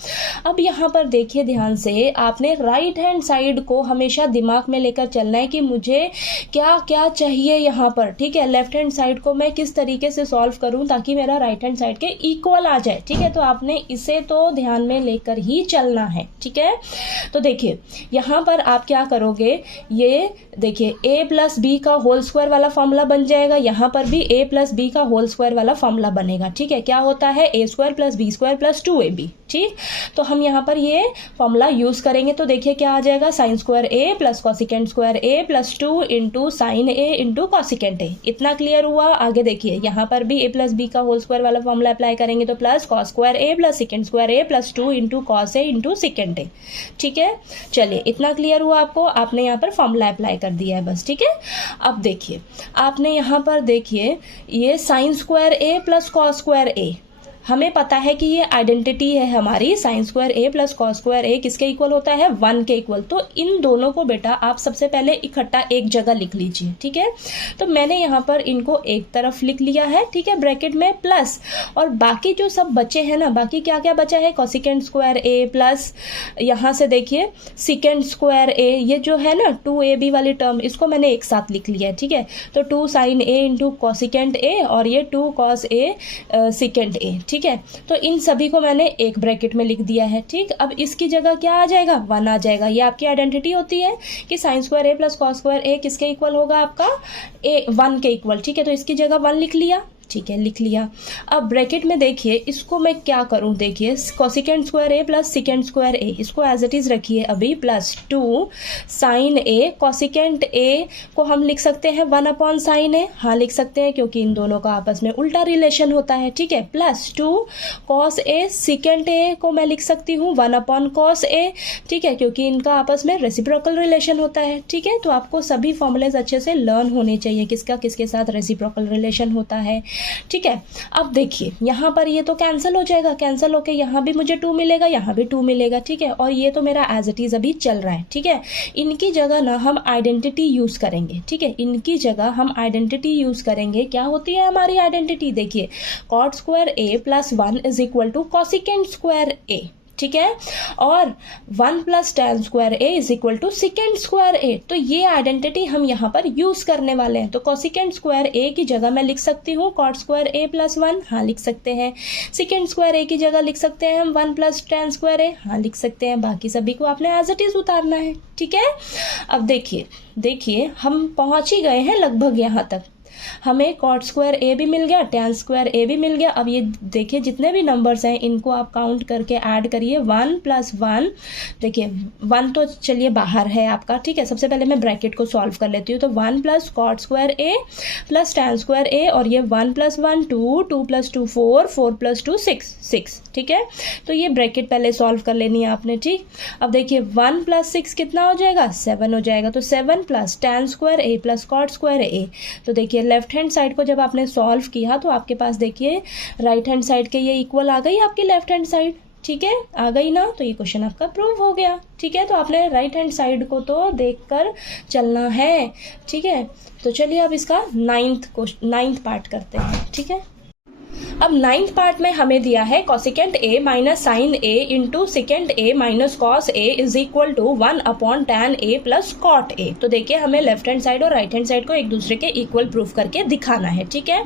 अब यहाँ पर देखिए ध्यान से, आपने राइट हैंड साइड को हमेशा दिमाग में लेकर चलना है कि मुझे क्या क्या चाहिए यहाँ पर। ठीक है, लेफ्ट हैंड साइड को मैं किस तरीके से सॉल्व करूं ताकि मेरा राइट हैंड साइड के इक्वल आ जाए। ठीक है, तो आपने इसे तो ध्यान में लेकर ही चलना है। ठीक है, तो देखिए यहां पर आप क्या करोगे, ये देखिए a प्लस बी का होल स्क्वायर वाला फॉर्मूला बन जाएगा। यहां पर भी a प्लस बी का होल स्क्वायर वाला फॉर्मूला बनेगा। ठीक है, क्या होता है, a square plus B square plus 2ab। ठीक, तो हम यहाँ पर ये फॉर्मूला यूज करेंगे। तो देखिए क्या आ जाएगा, sine square A plus cosecant square A plus 2 into sine A into cosecant A. इतना क्लियर हुआ। आगे देखिए यहाँ पर भी a प्लस बी का होल स्क्वायर वाला फॉर्मूला अप्लाई करेंगे। तो plus cos square A plus secant square A plus 2 into cos A into secant ए। ठीक है, चलिए इतना क्लियर हुआ आपको। आपने यहाँ पर फॉर्मूला अप्लाई कर दिया है बस। ठीक है, अब देखिए आपने यहाँ पर देखिए ये साइन स्क्वायर ए प्लस कॉस स्क्वायर ए, हमें पता है कि ये आइडेंटिटी है हमारी, sign square A plus cos square a किसके इक्वल होता है, 1 के इक्वल। तो इन दोनों को बेटा आप सबसे पहले इकट्ठा एक जगह लिख लीजिए। ठीक है, तो मैंने यहाँ पर इनको एक तरफ लिख लिया है। ठीक है, ब्रैकेट में प्लस, और बाकी जो सब बचे हैं ना, बाकी क्या क्या बचा है, कॉसिकेंट स्क्वायर ए प्लस यहाँ से देखिए सिकेंट स्क्वायर ए, ये जो है ना 2ab वाली टर्म, इसको मैंने एक साथ लिख लिया है। ठीक है, तो 2 sign A into cosecant A और ये 2 कॉस ए सिकेंट ए। ठीक है, तो इन सभी को मैंने एक ब्रैकेट में लिख दिया है। ठीक, अब इसकी जगह क्या आ जाएगा, 1 आ जाएगा। ये आपकी आइडेंटिटी होती है कि sign square A plus cos square a किसके इक्वल होगा, आपका 1 के इक्वल। ठीक है, तो इसकी जगह 1 लिख लिया। ठीक है, लिख लिया। अब ब्रैकेट में देखिए इसको मैं क्या करूं, देखिए कॉसिकेंट स्क्वायर ए प्लस सिकेंट स्क्वायर ए, इसको एज इट इज रखिए अभी, प्लस 2 साइन ए, कॉसिकेंट ए को हम लिख सकते हैं 1 अपॉन साइन ए, हाँ लिख सकते हैं क्योंकि इन दोनों का आपस में उल्टा रिलेशन होता है। ठीक है, प्लस 2 कॉस ए, सिकेंट ए को मैं लिख सकती हूँ 1 अपॉन कॉस ए। ठीक है, क्योंकि इनका आपस में रेसिप्रोकल रिलेशन होता है। ठीक है, तो आपको सभी फॉर्मूलेज अच्छे से लर्न होने चाहिए, किसका किसके साथ रेसिप्रोकल रिलेशन होता है। ठीक है, अब देखिए यहाँ पर ये तो कैंसिल हो जाएगा, कैंसिल होके यहाँ भी मुझे 2 मिलेगा, यहाँ भी 2 मिलेगा। ठीक है, और ये तो मेरा एज इट इज अभी चल रहा है। ठीक है, इनकी जगह ना हम आइडेंटिटी यूज करेंगे। ठीक है, इनकी जगह हम आइडेंटिटी यूज करेंगे। क्या होती है हमारी आइडेंटिटी, देखिए cot square A plus 1 is equal to cosecant square A. ठीक है, और 1 plus tan square A is equal to secant square A. तो ये आइडेंटिटी हम यहाँ पर यूज करने वाले हैं। तो कॉसिकेंट स्क्वायर ए की जगह मैं लिख सकती हूँ कॉट स्क्वायर ए प्लस 1, हाँ लिख सकते हैं। सिकेंट स्क्वायर ए की जगह लिख सकते हैं हम 1 प्लस टैन स्क्वायर ए, हाँ लिख सकते हैं। बाकी सभी को आपने एज इट इज उतारना है। ठीक है, अब देखिए हम पहुंच ही गए हैं लगभग यहाँ तक। हमें कॉट स्क्वायर ए भी मिल गया, टैन स्क्वायर ए भी मिल गया। अब ये देखिए जितने भी नंबर्स हैं इनको आप काउंट करके ऐड करिए। 1 प्लस 1, देखिए 1 तो चलिए बाहर है आपका। ठीक है, सबसे पहले मैं ब्रैकेट को सॉल्व कर लेती हूँ। तो 1 प्लस कॉट स्क्वायर ए प्लस टैन स्क्वायर ए, और ये 1 प्लस 1 2, 2 प्लस 2 4, 4 प्लस 2 6। ठीक है, तो ये ब्रैकेट पहले सॉल्व कर लेनी है आपने। ठीक, अब देखिए 1 प्लस 6 कितना हो जाएगा, 7 हो जाएगा। तो 7 plus tan square A plus cot square A. तो देखिए लेफ्ट हैंड साइड को जब आपने सॉल्व किया तो आपके पास देखिए राइट हैंड साइड के ये इक्वल आ गई आपकी लेफ्ट हैंड साइड। ठीक है, आ गई ना, तो ये क्वेश्चन आपका प्रूव हो गया। ठीक है, तो आपने राइट हैंड साइड को तो देखकर चलना है। ठीक है, तो चलिए अब इसका 9th पार्ट करते हैं। ठीक है, अब 9th पार्ट में हमें दिया है cosecant A minus sine A into secant A minus cos a is equal to 1 upon tan a plus cot ए। तो देखिए हमें लेफ्ट हैंड साइड और राइट हैंड साइड को एक दूसरे के इक्वल प्रूफ करके दिखाना है, ठीक है।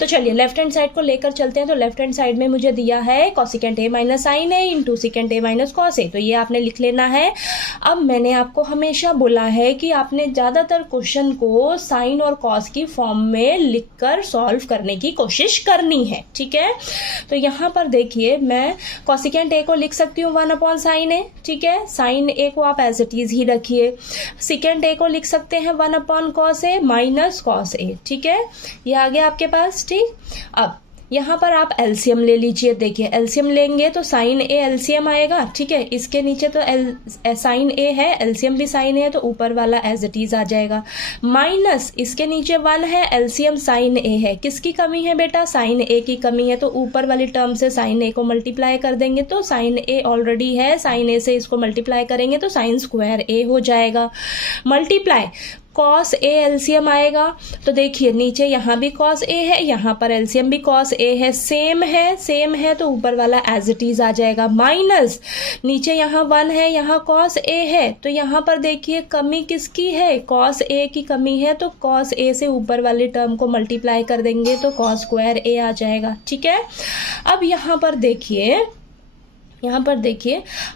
तो चलिए लेफ्ट हैंड साइड को लेकर चलते हैं। तो लेफ्ट हैंड साइड में मुझे दिया है cosecant A minus sine A into secant A minus cos A, तो ये आपने लिख लेना है। अब मैंने आपको हमेशा बोला है कि आपने ज़्यादातर क्वेश्चन को साइन और कॉस की फॉर्म में लिखकर सॉल्व करने की कोशिश करनी है, ठीक है। तो यहाँ पर देखिए मैं कोसिकेंट ए को लिख सकती हूँ 1 अपॉन साइन ए, ठीक है। साइन ए को आप एज इट इज ही रखिए। सिकेंट ए को लिख सकते हैं 1 upon cos A minus cos ए, ठीक है। ये आ गया आपके पास, ठीक। अब यहाँ पर आप एलसीएम ले लीजिए। देखिए एलसीएम लेंगे तो साइन ए एलसीएम आएगा, ठीक है। इसके नीचे तो साइन ए है, एलसीएम भी साइन ए है, तो ऊपर वाला एज इट इज आ जाएगा। माइनस इसके नीचे 1 है, एलसीएम साइन ए है। किसकी कमी है बेटा? साइन ए की कमी है, तो ऊपर वाली टर्म से साइन ए को मल्टीप्लाई कर देंगे तो साइन ए ऑलरेडी है, साइन ए से इसको मल्टीप्लाई करेंगे तो साइन स्क्वायर ए हो जाएगा। मल्टीप्लाई कॉस ए एलसीएम आएगा, तो देखिए नीचे यहाँ भी कॉस ए है, यहाँ पर एलसीएम भी कॉस ए है, सेम है तो ऊपर वाला एज इट इज आ जाएगा। माइनस नीचे यहाँ 1 है, यहाँ कॉस ए है, तो यहाँ पर देखिए कमी किसकी है? कॉस ए की कमी है, तो कॉस ए से ऊपर वाली टर्म को मल्टीप्लाई कर देंगे तो कॉस स्क्वायर ए आ जाएगा, ठीक है। अब यहाँ पर देखिए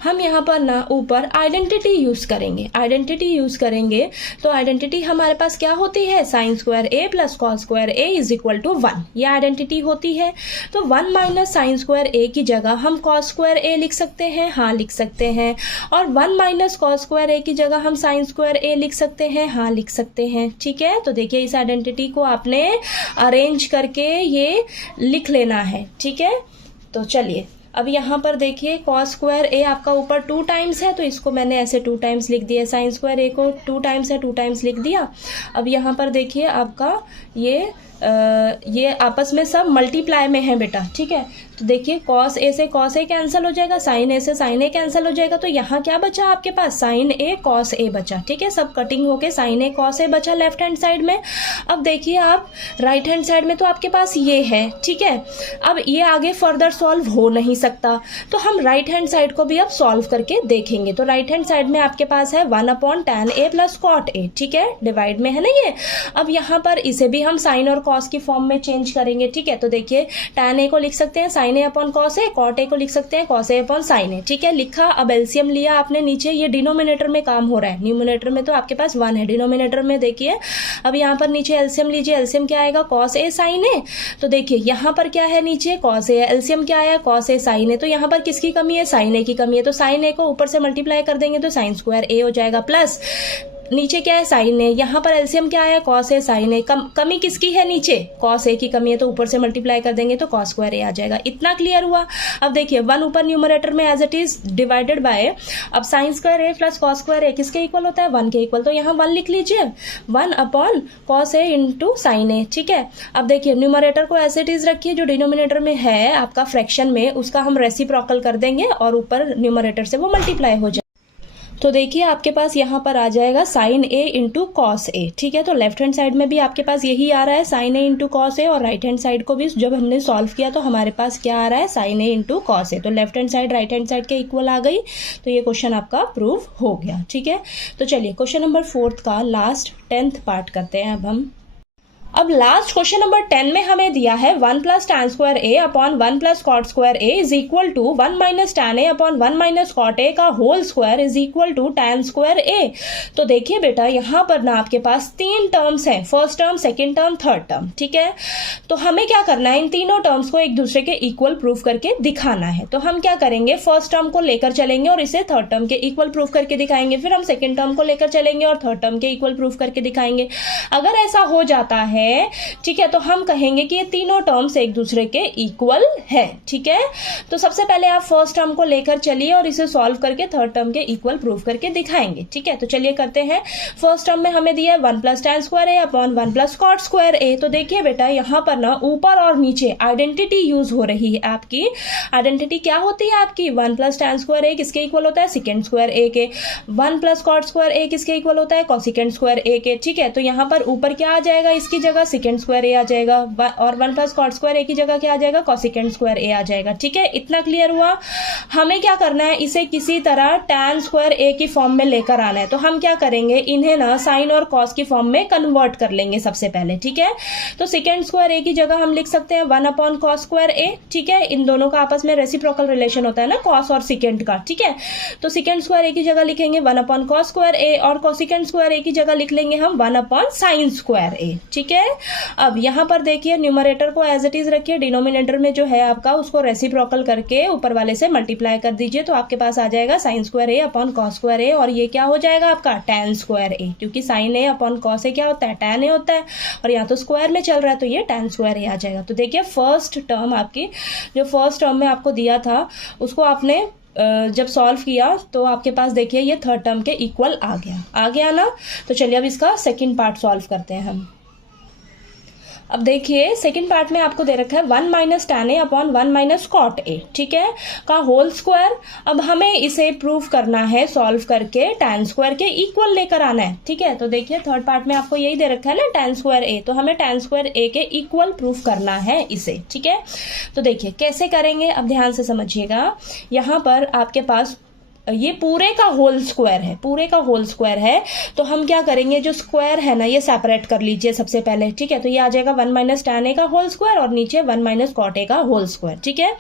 हम यहाँ पर ना ऊपर आइडेंटिटी यूज करेंगे। तो आइडेंटिटी हमारे पास क्या होती है? Sine square A plus cos square A is equal to 1, ये आइडेंटिटी होती है। तो 1 माइनस साइन स्क्वायर ए की जगह हम कॉस स्क्वायर ए लिख सकते हैं, हाँ लिख सकते हैं। और 1 माइनस कॉस स्क्वायर ए की जगह हम साइन स्क्वायर ए लिख सकते हैं, हाँ लिख सकते हैं, ठीक है। तो देखिए इस आइडेंटिटी को आपने अरेंज करके ये लिख लेना है, ठीक है। तो चलिए अब यहाँ पर देखिए कॉस स्क्वायर ए आपका ऊपर 2 टाइम्स है, तो इसको मैंने ऐसे 2 टाइम्स लिख दिया। साइन स्क्वायर ए को 2 टाइम्स है, 2 टाइम्स लिख दिया। अब यहाँ पर देखिए आपका ये आपस में सब मल्टीप्लाई में है बेटा, ठीक है। तो देखिए कॉस ए से कॉस ए कैंसिल हो जाएगा, साइन ए से साइन ए कैंसिल हो जाएगा, तो यहाँ क्या बचा आपके पास? साइन ए कॉस ए बचा, ठीक है। सब कटिंग होके साइन ए कॉस ए बचा लेफ्ट हैंड साइड में। अब देखिए आप राइट हैंड साइड में तो आपके पास ये है, ठीक है। अब ये आगे फर्दर सॉल्व हो नहीं सकता, तो हम राइट हैंड साइड को भी अब सॉल्व करके देखेंगे। तो राइट हैंड साइड में आपके पास है 1 upon tan a plus cot a, ठीक है। डिवाइड में है ना ये। अब यहाँ पर इसे भी हम साइन और कॉस की फॉर्म में चेंज करेंगे, ठीक है। तो देखिए टैन ए को लिख सकते हैं sine A upon cos a, cot a को लिख सकते हैं कॉस ए अपॉन साइन ए, ठीक है। लिखा। अब एलसीएम लिया आपने नीचे, ये डिनोमिनेटर में काम हो रहा है, न्यूमिनेटर में तो आपके पास 1 है, डिनोमिनेटर में देखिए अब यहाँ पर नीचे एलसीएम लीजिए। एलसीएम क्या आएगा? कॉस ए साइन ए। तो देखिए यहाँ पर क्या है? नीचे कॉस ए, एलसीएम क्या आया? कॉस ए साइन ए। तो यहाँ पर किसकी कमी है? साइन ए की कमी है, तो साइन ए को ऊपर से मल्टीप्लाई कर देंगे तो साइन स्क्वायर ए हो जाएगा। प्लस नीचे क्या है? साइन ए। यहाँ पर एलसीएम क्या है? कॉस ए साइन ए। कमी किसकी है? नीचे कॉस ए की कमी है, तो ऊपर से मल्टीप्लाई कर देंगे तो कॉस स्क्वायर ए आ जाएगा। इतना क्लियर हुआ। अब देखिए 1 ऊपर न्यूमरेटर में as it is divided by, अब sine square A plus cos square a किसके इक्वल होता है? 1 के इक्वल, तो यहाँ 1 लिख लीजिए, 1 अपॉन कॉस ए इंटू साइन ए, ठीक है। अब देखिए न्यूमरेटर को एज इट इज रखिए, जो डिनोमिनेटर में है आपका फ्रैक्शन में उसका हम रेसिप्रोकल कर देंगे और ऊपर न्यूमरेटर से वो मल्टीप्लाई हो जाए। तो देखिए आपके पास यहाँ पर आ जाएगा sign A into cos A, ठीक है। तो लेफ्ट हैंड साइड में भी आपके पास यही आ रहा है, sine A into cos A, और राइट हैंड साइड को भी जब हमने सॉल्व किया तो हमारे पास क्या आ रहा है? Sine A into cos A. तो left hand side right hand side के इक्वल आ गई, तो ये क्वेश्चन आपका प्रूव हो गया, ठीक है। तो चलिए क्वेश्चन नंबर 4 का लास्ट 10th पार्ट करते हैं अब लास्ट क्वेश्चन नंबर 10 में हमें दिया है 1 plus tan square A upon 1 plus cot square A is equal to 1 minus tan A upon 1 minus cot A का whole square is equal to tan square A. तो देखिए बेटा यहाँ पर ना आपके पास 3 टर्म्स हैं, first term, second term, third term, ठीक है। तो हमें क्या करना है? इन तीनों टर्म्स को एक दूसरे के इक्वल प्रूफ करके दिखाना है। तो हम क्या करेंगे? फर्स्ट टर्म को लेकर चलेंगे और इसे थर्ड टर्म के इक्वल प्रूफ करके दिखाएंगे, फिर हम सेकेंड टर्म को लेकर चलेंगे और थर्ड टर्म के इक्वल प्रूफ करके दिखाएंगे। अगर ऐसा हो जाता है, ठीक है, तो हम कहेंगे कि ये तीनों टर्म्स एक दूसरे के इक्वल है, ठीक है। तो सबसे पहले आप फर्स्ट टर्म को लेकर चलिए और इसे सॉल्व करके थर्ड टर्म के इक्वल प्रूफ करके दिखाएंगे, ठीक है। तो चलिए करते हैं। फर्स्ट टर्म में हमें दिया है 1 plus tan square A upon 1 plus cot square A. तो देखिए बेटा यहाँ पर ना ऊपर और नीचे आइडेंटिटी यूज हो रही है। आपकी आइडेंटिटी क्या होती है? आपकी 1 प्लस टैन स्क्वायर ए किसके इक्वल होता है? सेकेंड स्क्वायर ए के। 1 प्लस कॉट स्क्वायर ए किसके इक्वल होता है? कोसिकेंट स्क्वायर ए के, ठीक है। तो यहाँ पर ऊपर क्या आ जाएगा इसकी जगह सेकेंड स्क्वायर ए आ जाएगा, और 1 प्लस कॉट स्क्वायर ए की जगह क्या आ जाएगा, कॉसिकेंड स्क्वायर ए आ जाएगा। ठीक है, इतना क्लियर हुआ। हमें क्या करना है, इसे किसी तरह टैन स्क्वायर ए की फॉर्म में लेकर आना है। तो हम क्या करेंगे, इन्हें ना साइन और कॉस की फॉर्म में कन्वर्ट कर लेंगे सबसे पहले। ठीक है, तो सेकेंड स्क्वायर ए की जगह हम लिख सकते हैं 1 अपॉन कॉस स्क्वायर ए। ठीक है, इन दोनों का आपस में रेसिप्रोकल रिलेशन होता है ना, कॉस और सेकेंड का। ठीक है, तो सेकेंड स्क्वायर ए की जगह लिखेंगे 1 अपॉन कॉस स्क्वायर ए, और कोसिकेंड स्क्वायर ए की जगह लिख लेंगे हम 1 अपॉन साइन स्क्वायर ए। ठीक है, अब यहां पर देखिए न्यूमरेटर को एज इट इज रखिए, डिनोमिनेटर में जो है आपका उसको रेसिप्रोकल करके ऊपर वाले से मल्टीप्लाई कर दीजिए, तो आपके पास आ जाएगा sine square A upon cos square ए, और ये क्या हो जाएगा आपका टैन स्क्वायर ए, क्योंकि साइन ए अपॉन कॉस ए क्या होता है, टैन ए होता है, और यहाँ तो स्क्वायर में चल रहा है तो ये टैन स्क्वायर ए आ जाएगा। तो देखिए फर्स्ट टर्म आपकी, जो फर्स्ट टर्म में आपको दिया था उसको आपने जब सॉल्व किया तो आपके पास देखिए ये थर्ड टर्म के इक्वल आ गया ना। तो चलिए अब इसका सेकंड पार्ट सॉल्व करते हैं हम। अब देखिए सेकंड पार्ट में आपको दे रखा है 1 minus tan A upon 1 minus cot a, ठीक है, का होल स्क्वायर। अब हमें इसे प्रूव करना है सॉल्व करके टैन स्क्वायर के इक्वल लेकर आना है। ठीक है, तो देखिए थर्ड पार्ट में आपको यही दे रखा है ना टैन स्क्वायर ए, तो हमें टैन स्क्वायर ए के इक्वल प्रूफ करना है इसे। ठीक है, तो देखिए कैसे करेंगे, अब ध्यान से समझिएगा। यहाँ पर आपके पास ये पूरे का होल स्क्वायर है, पूरे का होल स्क्वायर है, तो हम क्या करेंगे, जो स्क्वायर है ना ये सेपरेट कर लीजिए सबसे पहले। ठीक है, तो ये आ जाएगा 1 माइनस टैन ए का होल स्क्वायर और नीचे 1 माइनस कॉट ए का होल स्क्वायर। ठीक है,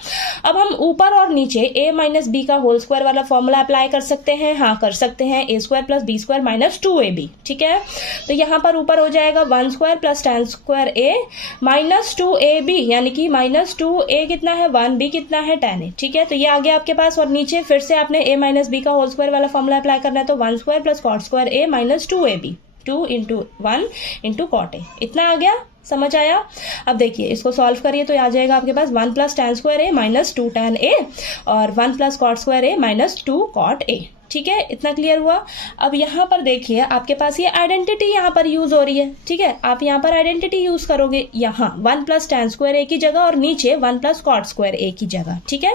अब हम ऊपर और नीचे ए माइनस बी का होल स्क्वायर वाला फॉर्मूला अप्लाई कर सकते हैं। हाँ कर सकते हैं, A square plus B square minus 2ab। ठीक है, तो यहाँ पर ऊपर हो जाएगा 1 स्क्वायर प्लस टैन स्क्वायर ए माइनस 2ab, यानी कि माइनस 2a कितना है 1b कितना है टैन ए। ठीक है, तो ये आ गया आपके पास, और नीचे फिर से आपने a माइनस बी का होल स्क्वायर वाला फॉर्मूला अप्लाई करना है, तो 1 square plus cot square A minus 2ab, 2 into 1 into cot a, इतना आ गया। समझ आया? अब देखिए इसको सॉल्व करिए तो आ जाएगा आपके पास 1 plus tan square A minus 2 tan a और 1 plus cot square A minus 2 cot a. ठीक है, इतना क्लियर हुआ। अब यहाँ पर देखिए आपके पास ये आइडेंटिटी यहाँ पर यूज हो रही है। ठीक है, आप यहाँ पर आइडेंटिटी यूज करोगे, यहाँ 1 प्लस टैन स्क्वायर ए की जगह और नीचे 1 प्लस कॉट स्क्वायर ए की जगह। ठीक है,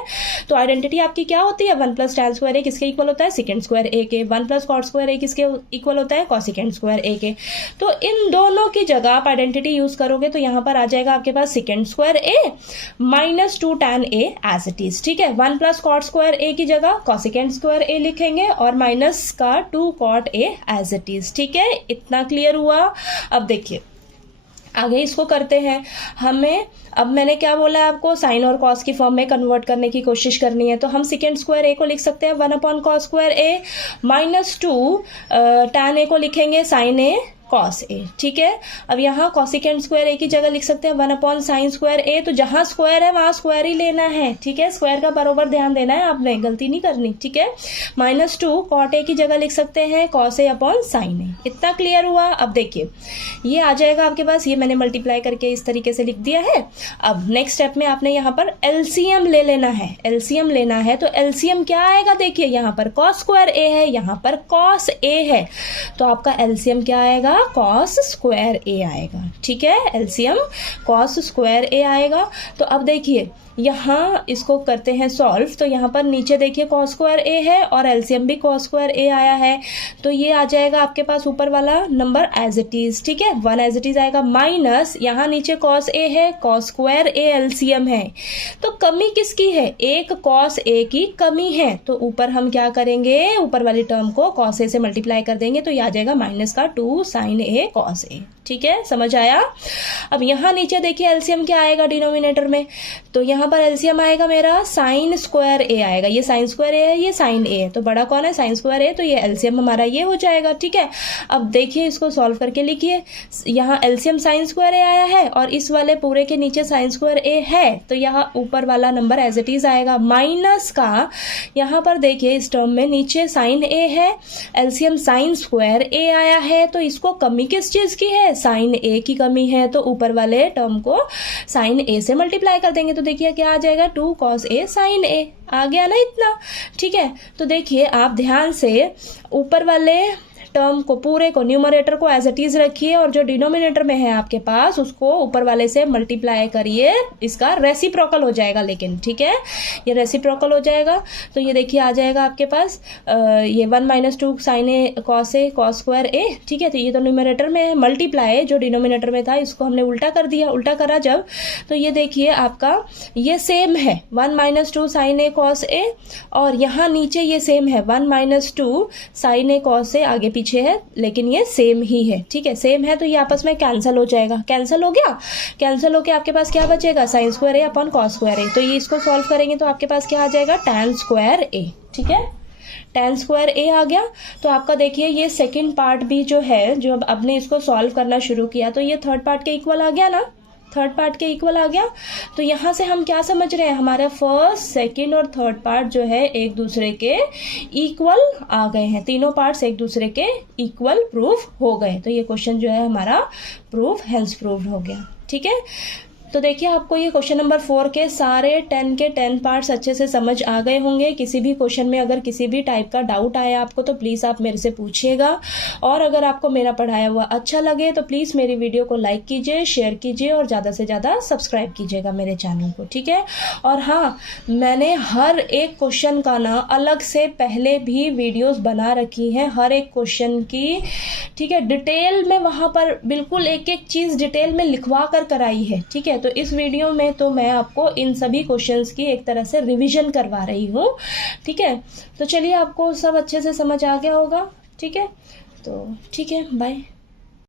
तो आइडेंटिटी आपकी क्या होती है, 1 प्लस टैन स्क्वायर ए किसके इक्वल होता है, सेकेंड स्क्वायर ए के। 1 प्लस कॉट स्क्वायर ए किसके इक्वल होता है, कॉसिकेंड स्क्वायर ए के। तो इन दोनों की जगह आप आइडेंटिटी यूज करोगे तो यहाँ पर आ जाएगा आपके पास secant square A minus 2 tan A as it is. ठीक है, 1 प्लस कॉट स्क्वायर ए की जगह कॉसिकेंड स्क्वायर ए लिखेंगे और माइनस का 2 cot a as it is. ठीक है, इतना क्लियर हुआ। अब देखिए आगे इसको करते हैं हमें। अब मैंने क्या बोला है आपको, साइन और कॉस की फॉर्म में कन्वर्ट करने की कोशिश करनी है, तो हम सेकेंड स्क्वायर ए को लिख सकते हैं 1 अपॉन कॉस स्क्वायर ए माइनस 2 टैन ए को लिखेंगे साइन ए कॉस ए। ठीक है, अब यहाँ कॉसिकेंड स्क्वायर ए की जगह लिख सकते हैं 1 अपॉन साइन स्क्वायर ए, तो जहां स्क्वायर है वहां स्क्वायर ही लेना है। ठीक है, स्क्वायर का बराबर ध्यान देना है, आपने गलती नहीं करनी। ठीक है, माइनस 2 कॉट ए की जगह लिख सकते हैं कॉस ए अपॉन साइन ए। इतना क्लियर हुआ। अब देखिए ये आ जाएगा आपके पास, ये मैंने मल्टीप्लाई करके इस तरीके से लिख दिया है। अब नेक्स्ट स्टेप में आपने यहाँ पर एलसीएम ले लेना है, एलसीएम लेना है। तो एलसीएम क्या आएगा, देखिए यहाँ पर कॉस स्क्वायर ए है, यहाँ पर कॉस ए है, तो आपका एलसीएम क्या आएगा, कॉस स्क्वायर ए आएगा। ठीक है, एलसीएम कॉस स्क्वायर ए आएगा। तो अब देखिए यहाँ इसको करते हैं सॉल्व, तो यहाँ पर नीचे देखिए कॉस स्क्वायर ए है और एलसीएम भी कॉस स्क्वायर ए आया है, तो ये आ जाएगा आपके पास ऊपर वाला नंबर एज इट इज। ठीक है, 1 एज इट इज आएगा माइनस यहाँ नीचे कॉस ए है, कॉस स्क्वायर ए एलसीएम है, तो कमी किसकी है, एक कॉस ए की कमी है, तो ऊपर हम क्या करेंगे, ऊपर वाली टर्म को कॉस ए से मल्टीप्लाई कर देंगे, तो ये आ जाएगा माइनस का 2 साइन ए कॉस ए। ठीक है, समझ आया? अब यहाँ नीचे देखिए एलसीएम क्या आएगा डिनोमिनेटर में, तो यहाँ पर एलसीएम आएगा मेरा साइन स्क्वायर ए आएगा, ये साइन स्क्वायर ए है, ये साइन ए है, तो बड़ा कौन है, साइन स्क्वायर ए, तो ये एलसीएम हमारा ये हो जाएगा। ठीक है, अब देखिए इसको सॉल्व करके लिखिए, यहाँ एलसीएम साइन स्क्वायर ए आया है और इस वाले पूरे के नीचे साइन स्क्वायर ए है, तो यहाँ ऊपर वाला नंबर एज इट इज आएगा माइनस का, यहाँ पर देखिए इस टर्म में नीचे साइन ए है, एलसीएम साइन स्क्वायर ए आया है, तो इसको कमी किस चीज की है, साइन ए की कमी है, तो ऊपर वाले टर्म को साइन ए से मल्टीप्लाई कर देंगे, तो देखिए क्या आ जाएगा, 2 कॉस ए साइन ए। आ गया ना इतना? ठीक है, तो देखिए आप ध्यान से ऊपर वाले टर्म को पूरे को न्यूमरेटर को एज इट इज रखिए और जो डिनोमिनेटर में है आपके पास उसको ऊपर वाले से मल्टीप्लाई करिए, इसका रेसिप्रोकल हो जाएगा लेकिन, ठीक है, ये रेसिप्रोकल हो जाएगा। तो ये देखिए आ जाएगा आपके पास ये 1 - 2 sin a cos square a, ठीक है। तो ये तो न्यूमरेटर में है, मल्टीप्लाई जो डिनोमिनेटर में था इसको हमने उल्टा कर दिया, उल्टा करा जब, तो ये देखिए आपका ये सेम है 1 - 2 sin a cos a, और यहाँ नीचे ये सेम है 1 - 2 sin a cos a, आगे पीछे है लेकिन ये सेम ही है, ठीक है, सेम है। तो ये आपस में कैंसिल हो जाएगा, कैंसिल हो गया, कैंसिल होके आपके पास क्या बचेगा, sin square a upon cos square a। तो ये इसको सॉल्व करेंगे तो आपके पास क्या आ जाएगा, tan स्क्वायर a, ठीक है, tan स्क्वायर a आ गया। तो आपका देखिए ये सेकंड पार्ट भी जो है, जो अब आपने इसको सॉल्व करना शुरू किया तो ये थर्ड पार्ट के इक्वल आ गया ना, थर्ड पार्ट के इक्वल आ गया। तो यहाँ से हम क्या समझ रहे हैं, हमारा फर्स्ट सेकंड और थर्ड पार्ट जो है एक दूसरे के इक्वल आ गए हैं, तीनों पार्ट्स एक दूसरे के इक्वल प्रूफ हो गए। तो ये क्वेश्चन जो है हमारा प्रूफ हेंस प्रूव्ड हो गया, ठीक है। तो देखिए आपको ये क्वेश्चन नंबर 4 के सारे 10 के 10 पार्ट्स अच्छे से समझ आ गए होंगे। किसी भी क्वेश्चन में अगर किसी भी टाइप का डाउट आया आपको तो प्लीज़ आप मेरे से पूछिएगा, और अगर आपको मेरा पढ़ाया हुआ अच्छा लगे तो प्लीज़ मेरी वीडियो को लाइक कीजिए, शेयर कीजिए और ज़्यादा से ज़्यादा सब्सक्राइब कीजिएगा मेरे चैनल को, ठीक है। और हाँ, मैंने हर एक क्वेश्चन का ना अलग से पहले भी वीडियोज़ बना रखी हैं, हर एक क्वेश्चन की, ठीक है, डिटेल में वहाँ पर बिल्कुल एक एक चीज़ डिटेल में लिखवा कर कराई है, ठीक है। तो इस वीडियो में तो मैं आपको इन सभी क्वेश्चंस की एक तरह से रिवीजन करवा रही हूँ, ठीक है। तो चलिए आपको सब अच्छे से समझ आ गया होगा, ठीक है। तो ठीक है, बाय।